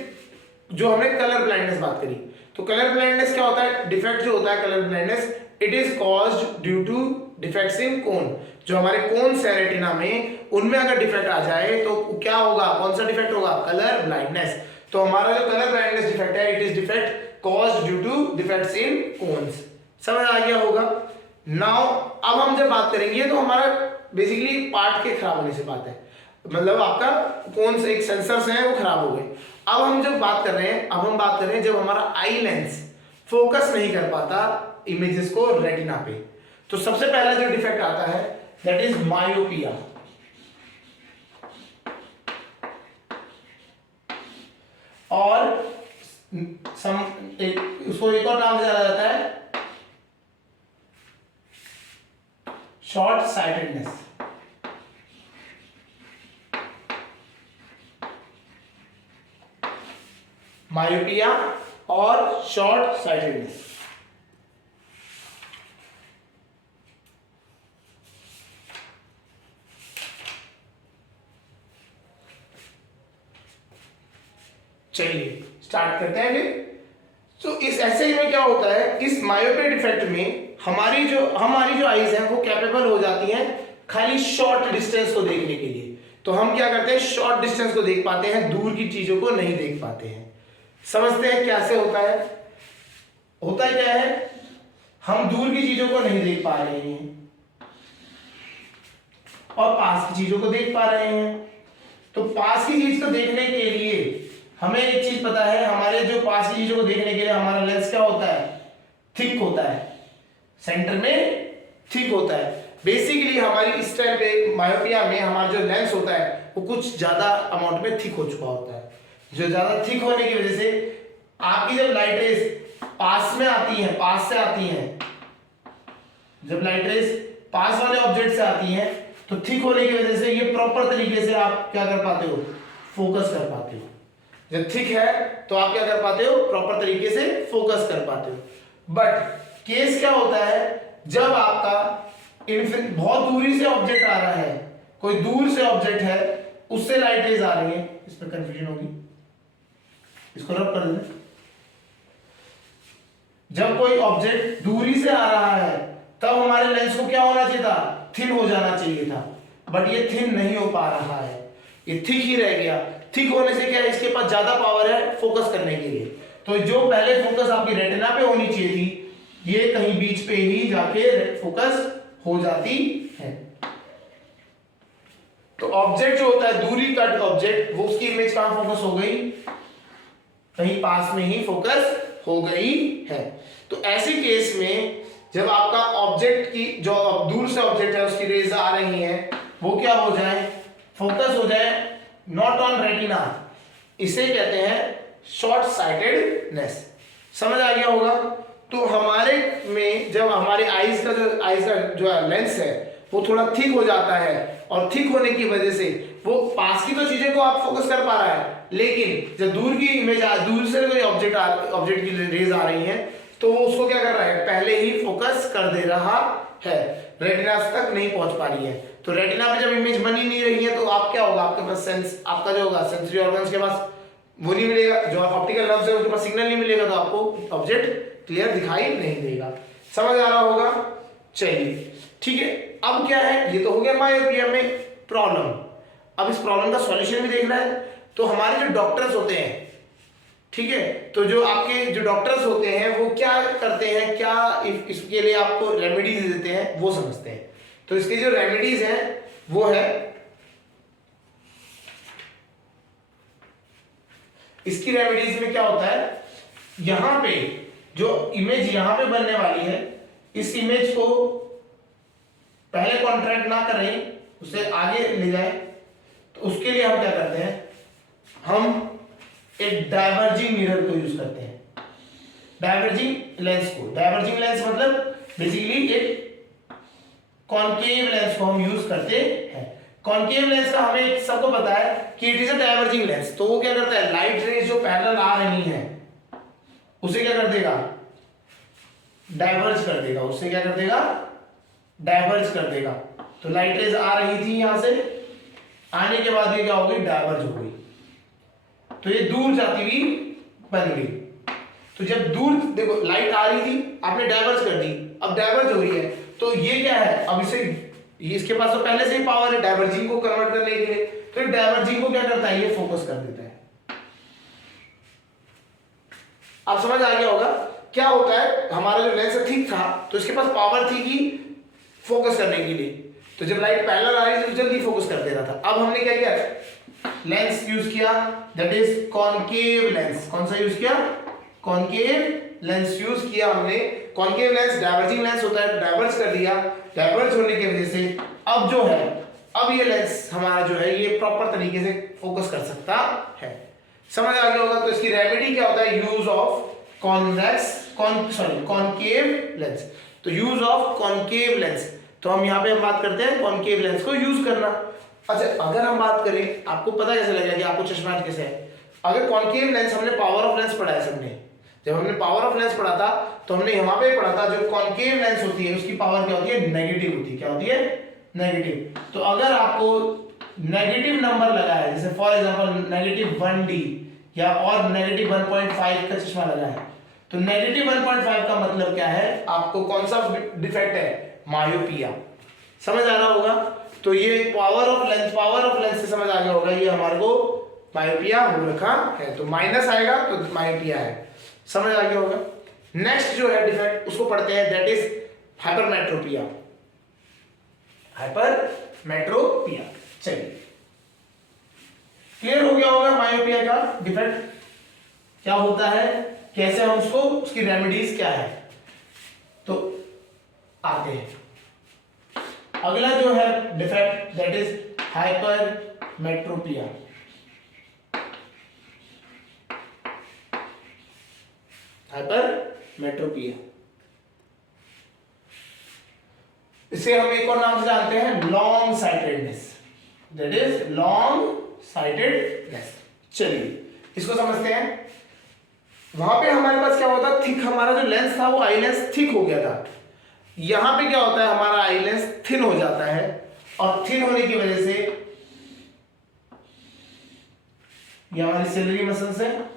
जो हमने कलर ब्लाइंडनेस बात करी। तो कलर ब्लाइंडनेस क्या होता है, डिफेक्ट जो होता है colour blindness, it is caused due to defects in cone. जो हमारे कोन्स है रेटिना में, उनमें अगर डिफेक्ट आ जाए तो क्या होगा, कौन सा डिफेक्ट होगा, कलर ब्लाइंडनेस। तो हमारा जो कलर ब्लाइंडनेस डिफेक्ट है, it is defect caused due to defects in cones. समझ आ गया होगा। नाउ अब हम जब बात करेंगे तो हमारा बेसिकली पार्ट के खराब होने से बात है, मतलब आपका कौन से एक सेंसर्स हैं वो खराब हो गए। अब हम जब बात कर रहे हैं, अब हम बात कर रहे हैं जब हमारा आई लेंस फोकस नहीं कर पाता इमेजेस को रेटिना पे, तो सबसे पहला जो डिफेक्ट आता है दैट इज मायोपिया। और उसको एक और नाम से जाना जाता है शॉर्ट साइटेडनेस। मायोपिया और शॉर्ट साइटेडनेस। चलिए स्टार्ट करते हैं फिर। तो इस ऐसे में क्या होता है, इस मायोपिया डिफेक्ट में हमारी जो आईज हैं वो कैपेबल हो जाती हैं खाली शॉर्ट डिस्टेंस को देखने के लिए। तो हम क्या करते हैं, शॉर्ट डिस्टेंस को देख पाते हैं, दूर की चीजों को नहीं देख पाते हैं। समझते हैं कैसे होता है। होता क्या है, हम दूर की चीजों को नहीं देख पा रहे हैं और पास की चीजों को देख पा रहे हैं। तो पास की चीज को देखने के लिए हमें एक चीज पता है, हमारे जो पास की चीजों को देखने के लिए हमारा लेंस क्या होता है, थिक होता है, सेंटर में थिक होता है। बेसिकली हमारी इस टाइप पे मायोपिया में हमारा जो लेंस होता है वो कुछ ज्यादा अमाउंट में थिक हो चुका होता है। जो ज्यादा थिक होने की वजह से आपकी जब लाइट रेज पास में आती है, पास से आती हैं, जब लाइट रेज पास वाले ऑब्जेक्ट से आती हैं तो थिक होने की वजह से ये प्रॉपर तरीके से आप क्या कर पाते हो, फोकस कर पाते हो। जब थिक है तो आप क्या कर पाते हो, प्रॉपर तरीके से फोकस कर पाते हो। बट केस क्या होता है, जब आपका बहुत दूरी से ऑब्जेक्ट आ रहा है, कोई दूर से ऑब्जेक्ट है, उससे लाइट रेज आ रही है, इसमें कंफ्यूजन होगी, इसको रब कर दें। जब कोई ऑब्जेक्ट दूरी से आ रहा है तब हमारे लेंस को क्या होना चाहिए था, थिन हो जाना चाहिए था, बट ये थिन नहीं हो पा रहा है, ये थिक ही रह गया। थिक होने से क्या है, इसके पास ज्यादा पावर है फोकस करने के लिए। तो जो पहले फोकस आपकी रेटिना पे होनी चाहिए थी, ये कहीं बीच पे ही जाके फोकस हो जाती है। तो ऑब्जेक्ट जो होता है दूरी का ऑब्जेक्ट, वो उसकी इमेज कहां फोकस हो गई, कहीं पास में ही फोकस हो गई है। तो ऐसे केस में जब आपका ऑब्जेक्ट की जो दूर से ऑब्जेक्ट है उसकी रेज आ रही है, वो क्या हो जाए, फोकस हो जाए नॉट ऑन रेटिना, इसे कहते हैं शॉर्ट साइटेडनेस। समझ आ गया होगा। तो हमारे में जब हमारे आईज का जो लेंस है वो थोड़ा थिक हो जाता है, और थिक होने की वजह से वो पास की तो चीजें को आप फोकस कर पा रहा है, लेकिन जब दूर की इमेज दूर से कोई ऑब्जेक्ट की रेज आ रही है तो वो उसको क्या कर रहा है, पहले ही फोकस कर दे रहा है, रेटिना तक नहीं पहुंच पा रही है। तो रेटिना पे जब इमेज बनी नहीं रही है तो आप क्या होगा, आपके पास सेंस, आपका जो होगा सेंसरी ऑर्गन्स के पास वो नहीं मिलेगा, जो ऑप्टिकल नर्व्स है उनके पास सिग्नल नहीं मिलेगा, तो आपको ऑब्जेक्ट क्लियर दिखाई नहीं देगा। समझ आ रहा होगा। चलिए ठीक है, अब क्या है, ये तो हो गया मायोपिया में प्रॉब्लम। अब इस प्रॉब्लम का सॉल्यूशन भी देखना है। तो हमारे जो डॉक्टर्स होते हैं, ठीक है, तो जो आपके जो डॉक्टर्स होते हैं वो क्या करते हैं, क्या इसके लिए आपको रेमेडीज देते हैं वो समझते हैं। तो इसके जो रेमेडीज हैं वो है, इसकी रेमेडीज में क्या होता है, यहां पे जो इमेज यहां पे बनने वाली है, इस इमेज को पहले कॉन्ट्रैक्ट ना करें, उसे आगे ले जाए, तो उसके लिए हम क्या करते हैं, हम एक डाइवर्जिंग मिरर को यूज करते हैं, डाइवर्जिंग लेंस को। डाइवर्जिंग लेंस मतलब बेसिकली एक कॉनकेव लेंस को हम यूज करते हैं। कॉनकेव लेंस का हमें सबको पता है कि it is a diverging lens. तो वो क्या करता है, लाइट रेज जो पैरेलल आ रही है उसे क्या कर देगा, डाइवर्ज कर देगा, उससे क्या कर देगा, डाइवर्ज कर देगा। तो लाइट रेज आ रही थी यहां से, आने के बाद ये क्या हो गई, डाइवर्ज हो गई, तो ये दूर जाती हुई बन गई। तो जब दूर देखो लाइट आ रही थी, आपने डाइवर्ज कर दी, अब डाइवर्ज हो रही है, तो ये क्या है, अब इसे इसके पास तो पहले से ही पावर है डाइवर्जिंग को कन्वर्ट करने के लिए, तो डाइवर्जिंग को क्या करता है, ये फोकस कर देता है। आप समझ आ गया होगा क्या होता है, हमारा जो लेंस ठीक था तो इसके पास पावर थी कि फोकस करने के लिए, तो जब लाइट पैरेलल आ रही थी तो जल्दी फोकस कर देता था। अब हमने क्या किया, लेंस यूज किया, दैट इज कॉनकेव लेंस। कौन सा यूज किया, कॉनकेव लेंस यूज किया हमने। कॉनकेव लेंस डाइवर्जिंग लेंस होता है, तो डाइवर्ज कर दिया, डाइवर्ज होने की वजह से अब जो है, अब ये लेंस हमारा जो है ये प्रॉपर तरीके से फोकस कर सकता है। समझ आ गया होगा। तो इसकी रेमेडी क्या होता है, यूज ऑफ कॉनकेव लेंस। तो यूज ऑफ कॉनकेव लेंस, तो हम यहाँ पे हम बात करते हैं कॉनकेव लेंस को यूज करना। अच्छा अगर हम बात करें, आपको पता कैसे लगेगा कि आपको चश्मा कैसे है, अगर कॉनकेव लेंस, हमने पावर ऑफ लेंस पढ़ा है सबने, जब हमने पावर ऑफ लेंस पढ़ा था तो हमने यहाँ पे पढ़ा था जो कॉनकेव लेंस होती है उसकी पावर क्या होती है, नेगेटिव होती है। क्या होती है, नेगेटिव। तो अगर आपको नेगेटिव नंबर लगा है, जैसे फॉर एग्जांपल नेगेटिव 1D या और नेगेटिव 1.5 का चश्मा लगा है, तो नेगेटिव 1.5 का मतलब क्या है, आपको कौन सा डिफेक्ट है, मायोपिया। समझ आ रहा होगा। तो ये पावर ऑफ लेंस से समझ आ गया होगा, ये हमारे को मायोपिया हो रखा है, तो माइनस आएगा तो मायोपिया है। समझ आ गया होगा। नेक्स्ट जो है डिफेक्ट उसको पढ़ते हैं, दैट इज हाइपरमेट्रोपिया। हाइपरमेट्रोपिया, चलिए क्लियर हो गया होगा मायोपिया का डिफेक्ट क्या होता है, कैसे हम उसको, उसकी रेमेडीज क्या है। तो आते हैं अगला जो है defect, that is hypermetropia. Hypermetropia, इसे हम एक और नाम से जानते हैं, long sightedness. That is long sightedness. चलिए इसको समझते हैं। वहां पे हमारे पास क्या होता, थिक, हमारा जो लेंस था वो आई लेंस थिक हो गया था। यहां पे क्या होता है, हमारा आई लेंस थिन हो जाता है, और थिन होने की वजह से ये हमारी सिलरी मसल्स है,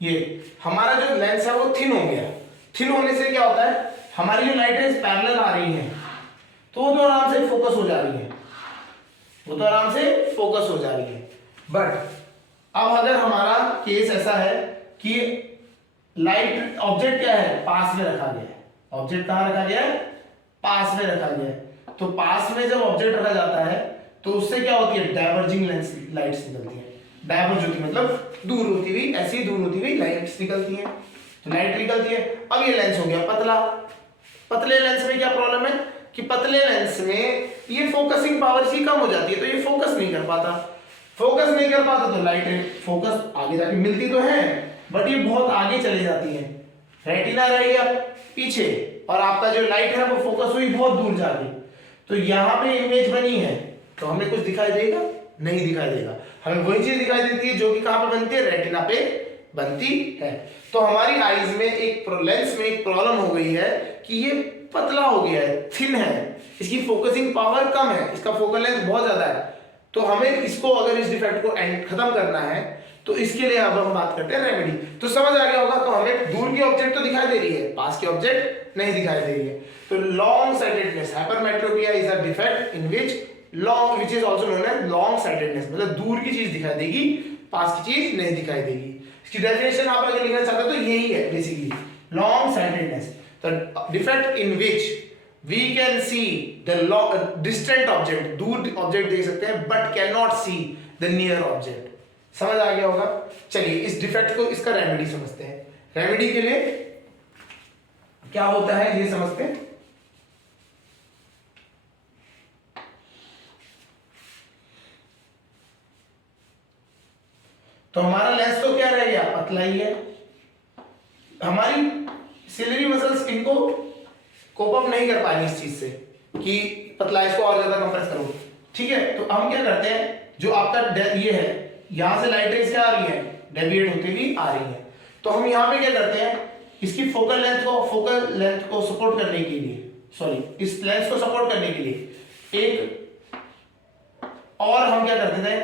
ये हमारा जो लेंस है वो थिन हो गया। थिन होने से क्या होता है, हमारी जो लाइट रेज पैरेलल आ रही है तो वो तो आराम से फोकस हो जा रही है, वो तो आराम से फोकस हो जा रही है। बट अब अगर हमारा केस ऐसा है कि लाइट ऑब्जेक्ट क्या है, पास में रखा गया है, ऑब्जेक्ट कहां रखा गया है, पास में रखा गया है। तो पास में जब ऑब्जेक्ट रखा जाता है तो उससे क्या होती है, डाइवर्जिंग लेंस लाइट्स निकलती है। डाइवर्ज होती मतलब दूर होती हुई, ऐसी दूर होती हुई लाइट्स निकलती हैं, तो लाइट निकलती है। अब ये लेंस हो गया पतला। पतले लेंस में क्या प्रॉब्लम है कि पतले लेंस में ये फोकसिंग पावर इसकी कम हो जाती है, तो ये फोकस नहीं कर पाता। फोकस नहीं कर पाता तो लाइट फोकस आगे जाके मिलती तो है, बट ये बहुत आगे चली जाती है, रेटिना रहेगा पीछे और आपका जो लाइट है वो फोकस हुई बहुत दूर जाके। तो यहाँ पे इमेज बनी है तो हमें कुछ दिखाई देगा, नहीं दिखाई देगा। हमें वही चीज दिखाई देती है जो कि कहां पे बनती है, रेटिना पे बनती है। तो हमारी आईज में एक लेंस में एक प्रॉब्लम हो गई है कि ये पतला हो गया है, थिन है, इसकी फोकसिंग पावर कम है, इसका फोकल लेंथ बहुत ज्यादा है। तो हमें इसको, अगर इस डिफेक्ट को खत्म करना है तो इसके लिए अब हम बात करते हैं रेमेडी। तो समझ आ गया होगा। तो हमें दूर की ऑब्जेक्ट तो दिखाई दे रही है, पास की ऑब्जेक्ट नहीं दिखाई दे रही है। तो long sightedness, hypermetropia is a defect in which long, which is also known as long sightedness, मतलब दूर की चीज दिखाई देगी, पास की चीज नहीं दिखाई देगी। इसकी डेफिनेशन आप अगर लिखना चाहते हो तो यही है basically, long sightedness, the defect in which we can see the distant object, दूर ऑब्जेक्ट देख सकते हैं but can not see the near object. समझ आ गया होगा। चलिए इस डिफेक्ट को, इसका रेमेडी समझते हैं। रेमेडी के लिए क्या होता है ये समझते हैं। तो हमारा लेंस तो क्या रह गया, पतला ही है। हमारी सिलेरी मसल्स इनको कोप अप नहीं कर पाएंगे इस चीज से कि पतला, इसको और ज्यादा कंप्रेस करो, ठीक है। तो हम क्या करते हैं, जो आपका ये है, यहां से लाइट रेज क्या आ रही है, डेविएट होती हुई आ रही है। तो हम यहाँ पे क्या करते हैं, इसकी फोकल लेंथ को सपोर्ट करने के लिए, सॉरी इस लेंस को सपोर्ट करने के लिए एक और हम क्या करते थे,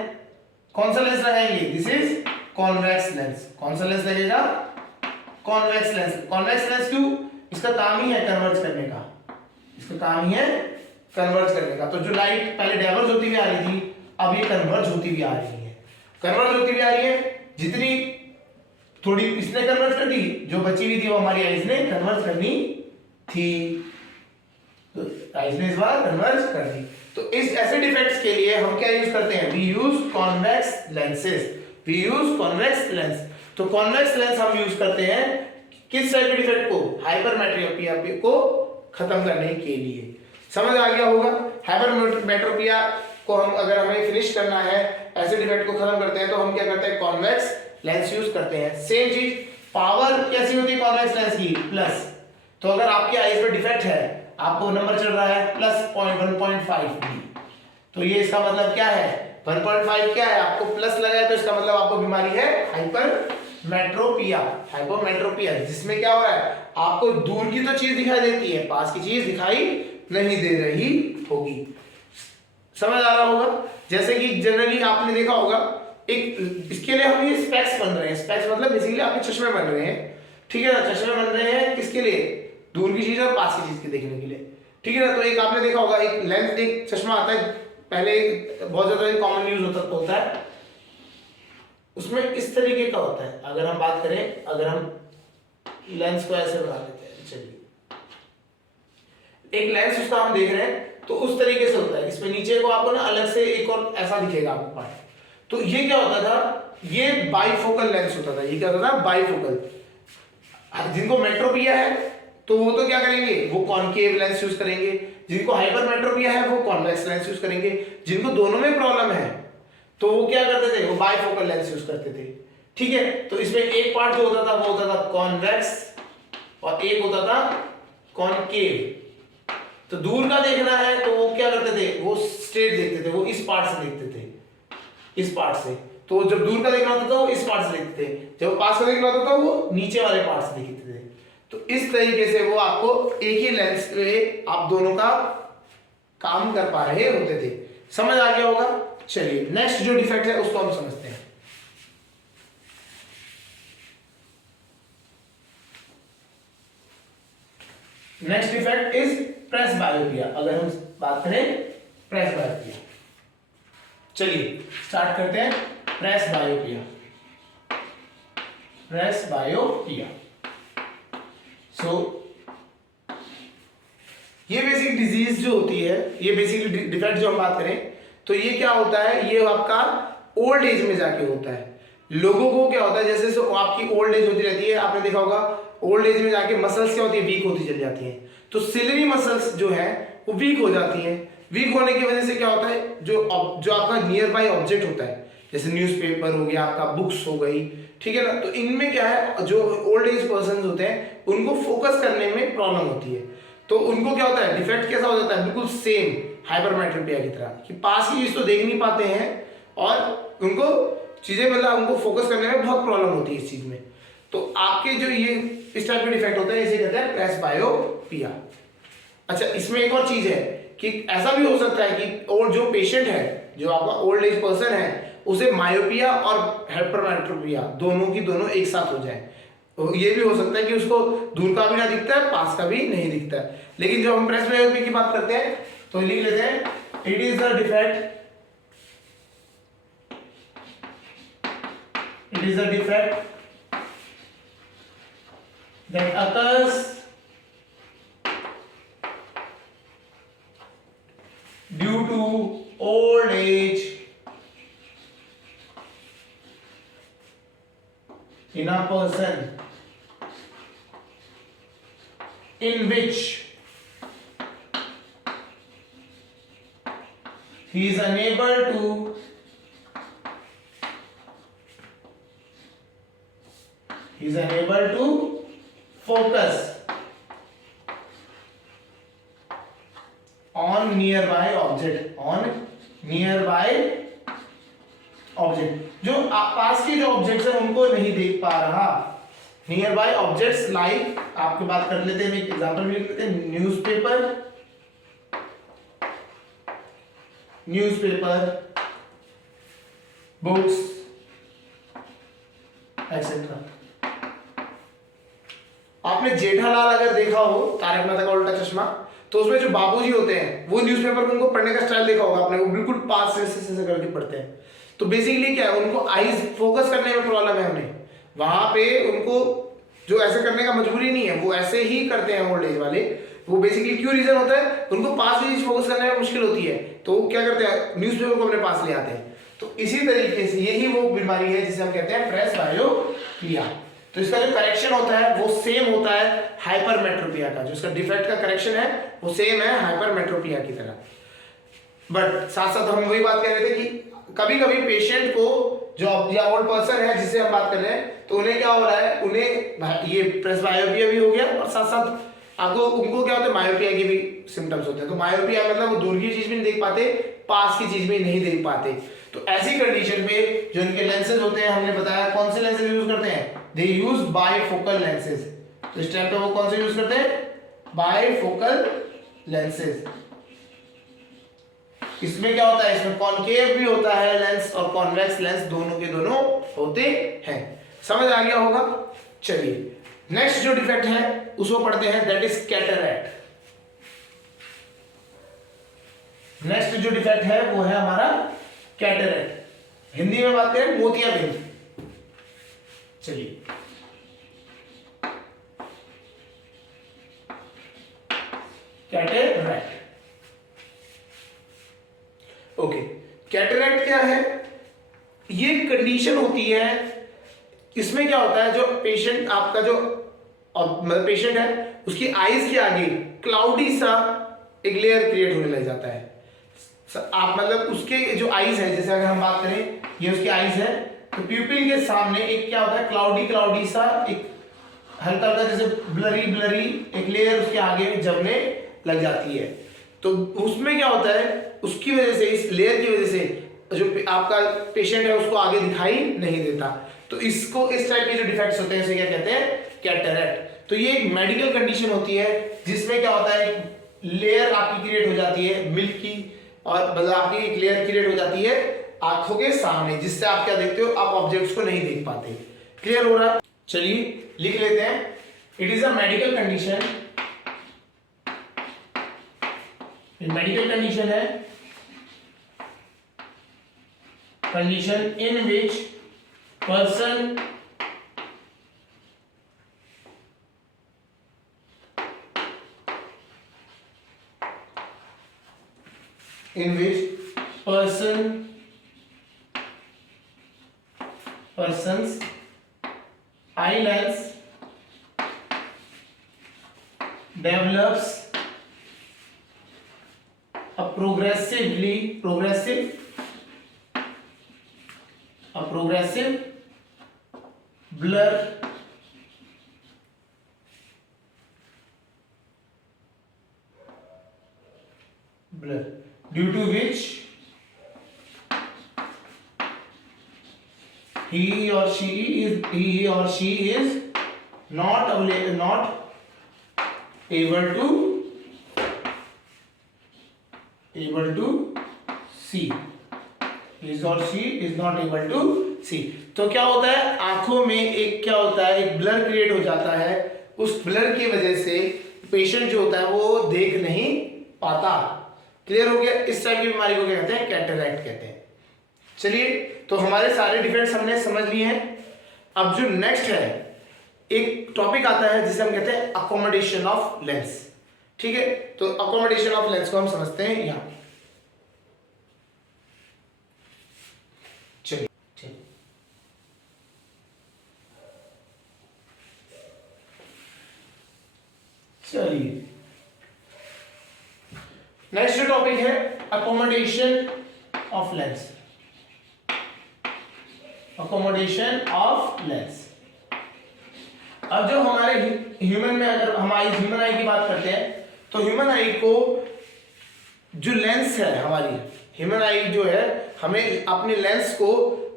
कौन सा लेंस लगाएंगे, दिस इज कॉन्वेक्स लेंस। कौन सा लेंस लगेगा, कॉन्वेक्स लेंस। कॉन्वेक्स लेंस क्यों, इसका काम ही है कन्वर्ज करने का, इसका काम ही है कन्वर्ज करने का। तो जो लाइट पहले डाइवर्ज होती हुई आ रही थी, अब ये कन्वर्ज होती हुई आ रही है, कन्वर्ज होती हुई आ रही है। जितनी थोड़ी इसने कन्वर्ज कर दी, जो बची हुई थी वो हमारी आइज ने कन्वर्ज करनी थी, तो आइज ने इस बार कन्वर्ज कर दी। तो इस ऐसे डिफेक्ट्स के लिए हम क्या यूज करते हैं, we use convex lenses, we use convex lens. तो कॉन्वेक्स लेंस हम यूज करते हैं किस टाइप के डिफेक्ट को, हाइपरमेट्रोपिया को खत्म करने के लिए। समझ आ गया होगा। हाइपरमेट्रोपिया को हम अगर हमें फिनिश करना है, ऐसे डिफेक्ट को खत्म करते हैं, तो हम क्या करते हैं, कॉन्वेक्स लेंस यूज करते हैं। सेम चीज, पावर कैसी होती है कॉन्वेक्स लेंस की, प्लस। तो अगर आपकी आईज में डिफेक्ट है, आपको नंबर चल रहा है प्लस 1.5 तो ये इसका मतलब क्या है, 1.5 क्या है, आपको प्लस लगा है, तो इसका मतलब आपको बीमारी है हाइपरमेट्रोपिया। हाइपरमेट्रोपिया जिसमें क्या हो रहा है, आपको दूर की तो चीज दिखाई देती है, पास की चीज दिखाई नहीं दे रही होगी। समझ आ रहा होगा। जैसे कि जनरली आपने देखा होगा, एक इसके लिए हम ये स्पेक्स बन रहे हैं, स्पेक्स मतलब बेसिकली आपके चश्मे बन रहे हैं, ठीक है ना। चश्मे बन रहे हैं किसके लिए, दूर की चीज और पास की चीज के देखने के लिए, ठीक है ना। तो एक आपने देखा होगा, एक लेंस, एक चश्मा आता है, पहले बहुत ज्यादा कॉमन यूज होता है, उसमें इस तरीके का होता है। अगर हम बात करें, अगर हम लेंस को ऐसे बना लेते हैं, चलिए एक लेंस उसका हम देख रहे हैं, तो उस तरीके से होता है। इसमें नीचे को आपको ना अलग से एक और ऐसा दिखेगा आपको पार्ट। तो ये क्या होता था, ये बाइफोकल लेंस होता था। ये क्या होता था, बाइफोकल। जिनको मेट्रोपिया है तो वो तो क्या करेंगे, वो कॉनकेव लेंस यूज करेंगे। जिनको हाइपरमेट्रोपिया है वो कॉन्वेक्स लेंस यूज करेंगे। जिनको दोनों में प्रॉब्लम है तो वो क्या करते थे, वो बाइफोकल लेंस यूज करते थे, ठीक है। तो इसमें एक पार्ट जो होता था वो होता था कॉन्वेक्स और एक होता था कॉनकेव। तो दूर का देखना है तो वो क्या करते थे, वो स्ट्रेट देखते थे, वो इस पार्ट से देखते थे, इस पार्ट से। तो जब दूर का देखना होता था वो इस पार्ट से देखते थे, जब पास का देखना होता था वो नीचे वाले पार्ट से देखते थे। तो इस तरीके से वो आपको एक ही लेंस पे आप दोनों का काम कर पा रहे होते थे। समझ आ गया होगा। चलिए नेक्स्ट जो डिफेक्ट है उसको हम समझते हैं। Next defect is presbyopia. अगर हम बात करें प्रेसबायोपिया, चलिए स्टार्ट करते हैं। Presbyopia, presbyopia. सो ये बेसिक डिजीज जो होती है, ये बेसिकली डिफेक्ट जो हम बात करें तो ये क्या होता है, ये आपका ओल्ड एज में जाके होता है। लोगों को क्या होता है, जैसे जैसे आपकी ओल्ड एज होती रहती है, आपने देखा होगा ओल्ड एज में जाके मसल्स क्या होती है, वीक होती चली जाती हैं। तो सिलेरी मसल्स जो है वो वीक हो जाती हैं। वीक होने की वजह से क्या होता है, जो आपका नियर बाई ऑब्जेक्ट होता है, जैसे न्यूज़पेपर हो गया, आपका बुक्स हो गई, ठीक है ना। तो इनमें क्या है, जो ओल्ड एज पर्सन होते हैं उनको फोकस करने में प्रॉब्लम होती है। तो उनको क्या होता है, डिफेक्ट कैसा हो जाता है, बिल्कुल सेम हाइपरमेट्रोपिया की तरह, कि पास की चीज तो देख नहीं पाते हैं और उनको चीजें, मतलब उनको फोकस करने में बहुत प्रॉब्लम होती है इस चीज में। तो आपके जो ये इस टाइप के डिफेक्ट होते हैं, इसे कहते हैं प्रेसबायोपिया। अच्छा, इसमें एक और चीज है कि ऐसा भी हो सकता है कि और जो पेशेंट है, जो आपका ओल्ड एज पर्सन है, उसे मायोपिया और हाइपरमेट्रोपिया दोनों की दोनों एक साथ हो जाए। तो ये भी हो सकता है कि उसको दूर का भी ना दिखता है, पास का भी नहीं दिखता है। लेकिन जब हम प्रेसबायोपिया की बात करते हैं तो लिख लेते हैं, it is the defect, it is the defect that occurs due to old age in a person in which he is unable to focus on nearby object जो पास के जो ऑब्जेक्ट्स हैं उनको नहीं देख पा रहा। नियर बाय ऑब्जेक्ट्स लाइक, आपके बात कर लेते हैं, एक एग्जांपल भी लिख लेते हैं, न्यूज़पेपर, बुक्स एक्सेट्रा। आपने जेठालाल अगर देखा हो, तारक मेहता का उल्टा चश्मा, तो उसमें जो बाबूजी होते हैं वो न्यूज़पेपर को उनको पढ़ने का स्टाइल देखा होगा आपने, वो बिल्कुल पास से करके पढ़ते हैं। तो बेसिकली क्या है, उनको आईज फोकस करने में प्रॉब्लम है उन्हें, वहां पे उनको जो ऐसे करने का मजबूरी नहीं है, वो ऐसे ही करते हैं ओल्ड एज वाले। वो बेसिकली क्यों रीजन होता है, उनको पास में चीज फोकस करने में मुश्किल होती है, तो वो क्या करते हैं, न्यूज़पेपर को अपने पास ले आते हैं। तो इसी तरीके से यही वो बीमारी है जिसे हम कहते हैं प्रेसबायोपिया। तो इसका जो करेक्शन होता है वो सेम होता है हाइपरमेट्रोपिया का, जो इसका डिफेक्ट का करेक्शन है वो सेम है हाइपरमेट्रोपिया की तरह। बट साथ साथ हम वही बात कह रहे थे कि कभी कभी पेशेंट को जो या ओल्ड पर्सन है जिससे हम बात कर रहे हैं, तो उन्हें क्या हो रहा है, उन्हें ये प्रेसबायोपिया भी हो गया और साथ साथ आपको उनको क्या होता है, मायोपिया के भी सिम्टम्स होते हैं। तो मायोपिया मतलब वो दूर की चीज भी नहीं देख पाते, पास की चीज भी नहीं देख पाते। तो ऐसी कंडीशन में जो इनके लेंसेज होते हैं, हमने बताया कौन से लेंसेज यूज करते हैं, दे यूज बायफोकल लेंसेज। तो इस टाइम पे वो कौन से यूज करते हैं, बायफोकल लेंसेज। इसमें क्या होता है, इसमें कॉनकेव भी होता है लेंस और कॉन्वेक्स लेंस दोनों के दोनों होते हैं। समझ आ गया होगा। चलिए नेक्स्ट जो डिफेक्ट है उसको पढ़ते हैं, दैट इज कैटरैक्ट। नेक्स्ट जो डिफेक्ट है वो है हमारा कैटरैक्ट। हिंदी में बात करें मोतियाबिंद। चलिए कैटरैक्ट, ओके। कैटरैक्ट क्या है, ये कंडीशन होती है, इसमें क्या होता है, जो पेशेंट आपका जो मतलब पेशेंट है उसकी आईज के आगे क्लाउडी सा एक लेयर क्रिएट होने लग जाता है। आप मतलब उसके जो आईज है, जैसे अगर हम बात करें ये उसकी आईज है, तो प्यूपिल के सामने एक क्या होता है, क्लाउडी सा एक हल्का हल्का जैसे ब्लरी एक लेयर उसके आगे जमने लग जाती है। तो उसमें क्या होता है, उसकी वजह से, इस लेयर की वजह से जो आपका पेशेंट है उसको आगे दिखाई नहीं देता। तो इसको इस टाइप के जो डिफेक्ट्स होते हैं इसे क्या कहते हैं, कैटरैक्ट। तो ये एक मेडिकल कंडीशन होती है जिसमें क्या होता है, लेयर आपकी क्रिएट हो जाती है मिल्क की, और मतलब आपकी एक लेयर क्रिएट हो जाती है आंखों के सामने, जिससे आप क्या देखते हो, आप ऑब्जेक्ट्स को नहीं देख पाते। क्लियर हो रहा है। चलिए लिख लेते हैं, it is a medical condition, medical condition है, condition in which person person's eye lens develops a progressive blur due to which he or she is not able to see, he or she is not able to see। तो क्या होता है, आंखों में एक क्या होता है, एक ब्लर क्रिएट हो जाता है, उस ब्लर की वजह से पेशेंट जो होता है वो देख नहीं पाता। क्लियर हो गया। इस टाइप की बीमारी को क्या कहते हैं, कैटरैक्ट कहते हैं। चलिए तो हमारे सारे डिफेक्ट्स हमने समझ लिए हैं। अब जो नेक्स्ट है एक टॉपिक आता है जिसे हम कहते हैं अकोमोडेशन ऑफ लेंस। ठीक है, तो अकोमोडेशन ऑफ लेंस को हम समझते हैं यहां। चलिए चलिए नेक्स्ट जो टॉपिक है accommodation of lens. Accommodation of lens. अब जो हमारे ह्यूमन में, अगर हमारी ह्यूमन आई की बात करते हैं तो ह्यूमन आई को जो लेंस है, हमारी ह्यूमन आई जो है, हमें अपने लेंस को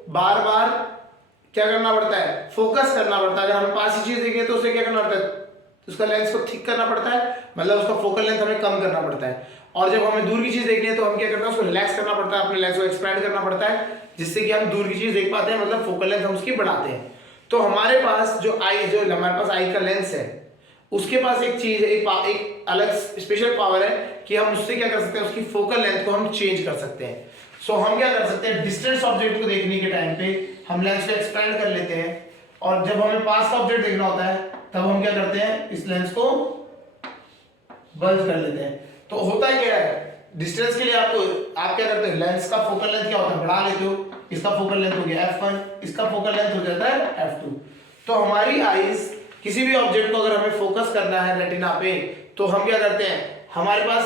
बार बार क्या करना पड़ता है, फोकस करना पड़ता है। अगर हमें पास की चीज देखनी है तो उसे क्या करना पड़ता है, उसका लेंस को थिक करना पड़ता है, मतलब उसका फोकल लेंथ हमें कम करना पड़ता है। और जब हमें दूर की चीज देखनी है तो हम क्या करते हैं, उसको रिलैक्स करना पड़ता है, अपने लेंस को एक्सपैंड करना पड़ता है, जिससे कि हम दूर की चीज देख पाते हैं, मतलब फोकल लेंथ हम उसकी बढ़ाते हैं। तो हमारे पास जो हमारे पास आई का लेंस है, उसके पास एक चीज है, एक अलग स्पेशल पावर है कि हम उससे क्या कर सकते हैं, उसकी फोकल लेंथ को हम चेंज कर सकते हैं। सो हम क्या कर सकते हैं, डिस्टेंस ऑब्जेक्ट को देखने के टाइम पे हम लेंस को एक्सपैंड कर लेते हैं, और जब हमें पास का ऑब्जेक्ट देखना होता है तब हम क्या करते हैं, इस लेंस को बंद कर लेते हैं। तो होता क्या है, डिस्टेंस के लिए आप क्या करते हैं, लेंस का फोकल लेंथ क्या होता है, बढ़ा लेते हो। इसका फोकल लेंथ हो गया f1, इसका फोकल लेंथ हो जाता है f2। तो हमारी आईज किसी भी ऑब्जेक्ट को अगर हमें फोकस करना है रेटिना पे, तो हम क्या करते हैं, हमारे पास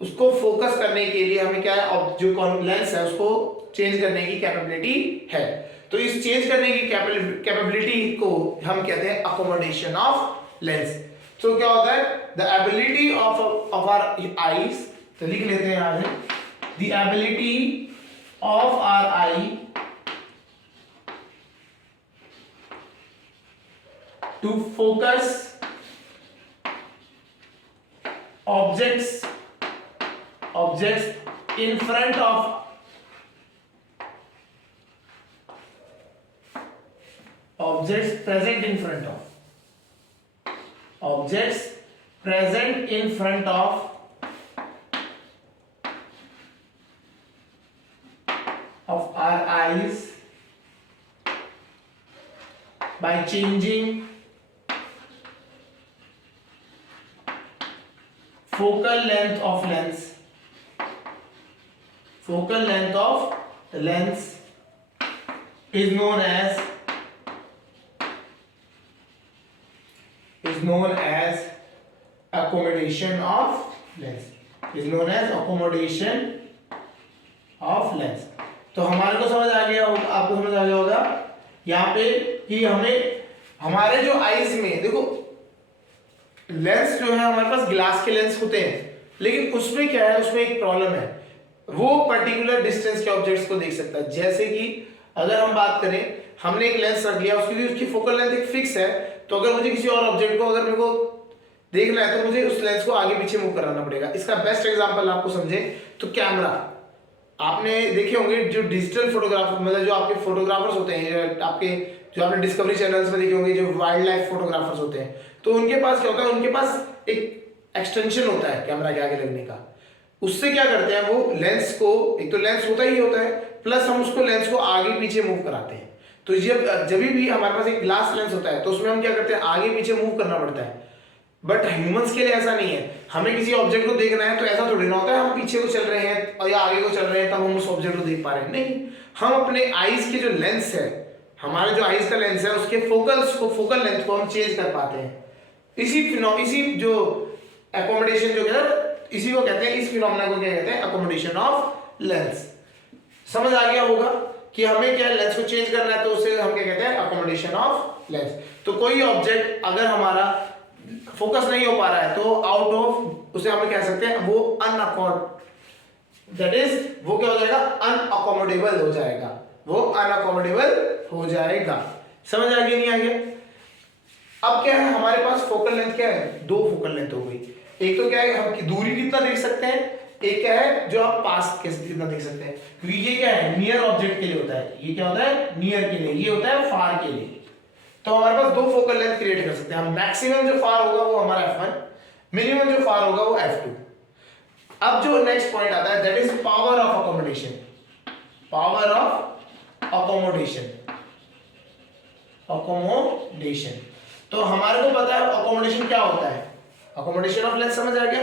उसको फोकस करने के लिए हमें क्या है, जो लेंस है उसको चेंज करने की कैपेबिलिटी है। तो इस चेंज करने की कैपेबिलिटी को हम कहते हैं अकोमोडेशन ऑफ लेंस। तो क्या होता है, the ability of our eyes, तो लिख लेते हैं यहां से, the ability of our eye to focus objects in front of objects present in front of objects present in front of our eyes by changing focal length of lens. Focal length of the lens is known as accommodation of lens. Is known as accommodation of lens. तो हमारे को समझ आ गया होगा, आपको समझ आ गया होगा यहाँ पे कि हमें हमारे जो आईज में देखो, लेंस जो है हमारे पास ग्लास के लेंस होते हैं, लेकिन उसमें क्या है, उसमें एक प्रॉब्लम है, वो पर्टिकुलर डिस्टेंस के ऑब्जेक्ट्स को देख सकता है। जैसे कि अगर हम बात करें, हमने एक लेंस रख लिया, उसके लिए उसकी फोकल लेंथ एक फिक्स है, तो अगर मुझे किसी और ऑब्जेक्ट को अगर मेरे को देखना है तो मुझे उस लेंस को आगे पीछे मूव कराना पड़ेगा। इसका बेस्ट एग्जांपल आपको समझे तो कैमरा, आपने देखे होंगे जो डिजिटल फोटोग्राफर, मतलब जो आपके फोटोग्राफर्स होते हैं, जो आपने डिस्कवरी चैनल्स में देखे होंगे, जो वाइल्ड लाइफ फोटोग्राफर्स होते हैं, तो उनके पास क्या होता है, उनके पास एक एक्सटेंशन होता है कैमरा के आगे लगने का। उससे क्या करते हैं, वो लेंस को, एक तो लेंस होता ही होता है, प्लस हम उसको लेंस को आगे पीछे मूव कराते हैं। तो जब भी हमारे पास एक ग्लास लेंस होता है तो उसमें हम क्या करते हैं, आगे पीछे मूव करना पड़ता है। बट ह्यूमंस के लिए ऐसा नहीं है, हमें किसी ऑब्जेक्ट को देखना है तो ऐसा थोड़ी ना होता है हम पीछे को चल रहे हैं और या आगे को चल रहे हैं तब हम उस ऑब्जेक्ट को देख पा रहे हैं। नहीं, हम अपने आईज के जो लेंस है, हमारे जो आईज का लेंस है, उसके फोकल लेंथ को हम चेंज कर पाते हैं। इसी जो एकोमोडेशन जो है, इसी को कहते हैं, इस फिनोमेना को क्या कहते हैं, एकोमोडेशन ऑफ लेंस। समझ आ गया होगा कि हमें क्या लेंस को चेंज करना है, तो उसे हम क्या कहते हैं, एकोमोडेशन ऑफ लेंस। तो कोई ऑब्जेक्ट अगर हमारा फोकस नहीं हो पा रहा है तो आउट ऑफ, उसे हम कह सकते हैं वो दैट इज वो क्या हो जाएगा, अनअकोमोडेबल हो जाएगा, वो अनअकोमोडेबल हो जाएगा। समझ आ गया, नहीं आ गया? अब क्या है, हमारे पास फोकल लेंथ क्या है, दो फोकल लेंथ हो गई। एक तो क्या है, हम दूरी कितना देख सकते हैं, एक क्या है जो आप पास कितना देख सकते हैं, क्योंकि ये क्या है, नियर ऑब्जेक्ट के लिए होता है, ये क्या होता है, नियर के लिए, ये होता है फार के लिए। तो हमारे पास दो फोकल लेंथ क्रिएट कर सकते हैं हम। मैक्सिमम जो फार होगा वो हमारा f1, मिनिमम जो फार होगा वो f2। अब जो नेक्स्ट पॉइंट आता है, that is power of accommodation. Power of accommodation, तो तो हमारे को पता है अकोमोडेशन क्या होता है, अकोमोडेशन ऑफ लेंस समझ आ गया।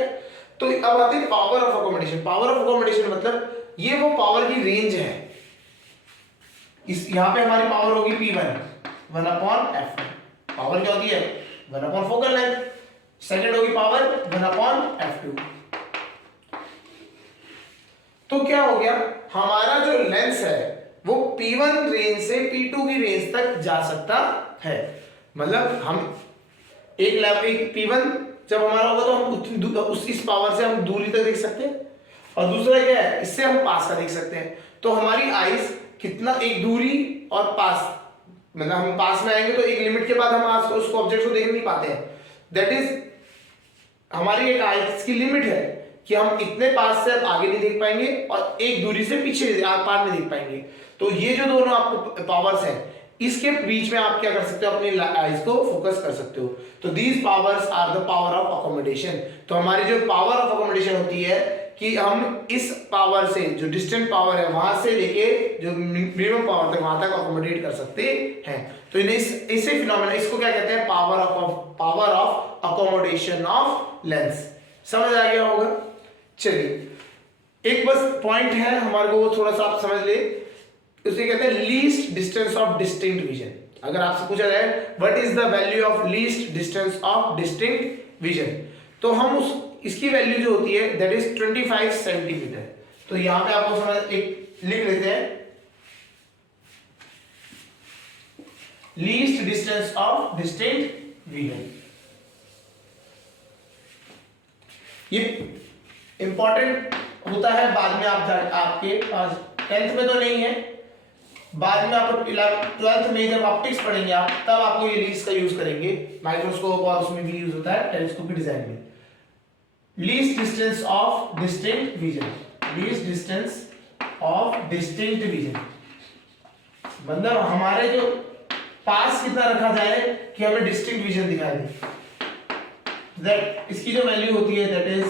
तो अब आती है power of accommodation. Power of accommodation मतलब ये वो पावर की रेंज है। इस यहां पे हमारी पावर होगी P1 1/f। पावर क्या होती है 1/4 फोकल लेंथ। सेकंड होगी पावर 1/f2। तो क्या हो गया, हमारा जो लेंस है वो P1 रेंज से P2 की रेंज तक जा सकता है। मतलब हम एक P1 जब हमारा होगा तो हम इस पावर से हम दूरी तक देख सकते हैं, और दूसरा क्या है, इससे हम पास का देख सकते हैं। तो हमारी आईज कितना एक दूरी और पास, मतलब हम पास में आएंगे तो एक लिमिट के बाद हम उसको ऑब्जेक्ट को देख नहीं पाते हैं। दैट इज हमारी एक आईज की लिमिट है कि हम इतने पास से अब आगे नहीं देख पाएंगे और एक दूरी से पीछे पार नहीं देख पाएंगे। तो ये जो दोनों आपको पावर्स हैं इसके बीच में आप क्या कर सकते हो, अपनी आईज को फोकस कर सकते हो। तो these powers are the power of accommodation. तो हमारी जो पावर ऑफ अकोमोडेशन होती है कि हम इस पावर से, जो डिस्टेंट पावर है वहां से लेके जो मिनिमम पावर तक वहां तक अकोमोडेट कर सकते हैं। तो इसे फिनोमेना, इसको क्या कहते हैं, power of accommodation of lens. समझ आ गया होगा। चलिए एक बस पॉइंट है हमारे को, वो थोड़ा सा आप समझ ले। उसे कहते हैं least distance of distinct vision. अगर आपसे पूछा जाए what is the value of least distance of distinct vision, तो हम इसकी वैल्यू जो होती है दैट इज 25 सेंटीमीटर। तो यहां पे आपको समझ एक लिख लेते हैं, least distance of distinct vision. ये इंपॉर्टेंट होता है बाद में, आपके पास 10th में तो नहीं है, बाद में आप 12th में जब ऑप्टिक्स पढ़ेंगे आप, तब आपको ये लीस्ट का यूज करेंगे। माइक्रोस्कोप और उसमें भी यूज होता है, टेलीस्कोप की डिजाइन में। Least distance of distinct vision, least distance of distinct vision मतलब हमारे जो पास कितना रखा जाए कि हमें डिस्टिंक्ट विजन दिखाई दे। दैट इसकी जो वैल्यू होती है दैट इज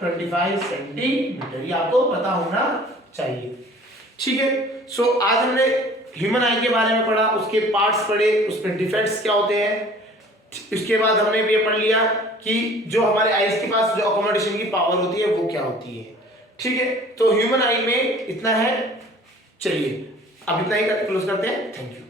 25 सेंटीमीटर। ये आपको पता होना चाहिए, ठीक है। सो आज हमने ह्यूमन आई के बारे में पढ़ा, उसके पार्ट्स पढ़े, उसमें डिफेक्ट्स क्या होते हैं। इसके बाद हमने ये पढ़ लिया कि जो हमारे आईज के पास जो अकोमोडेशन की पावर होती है वो क्या होती है, ठीक है। तो ह्यूमन आई में इतना है। चलिए अब इतना ही क्लोज करते हैं। Thank you.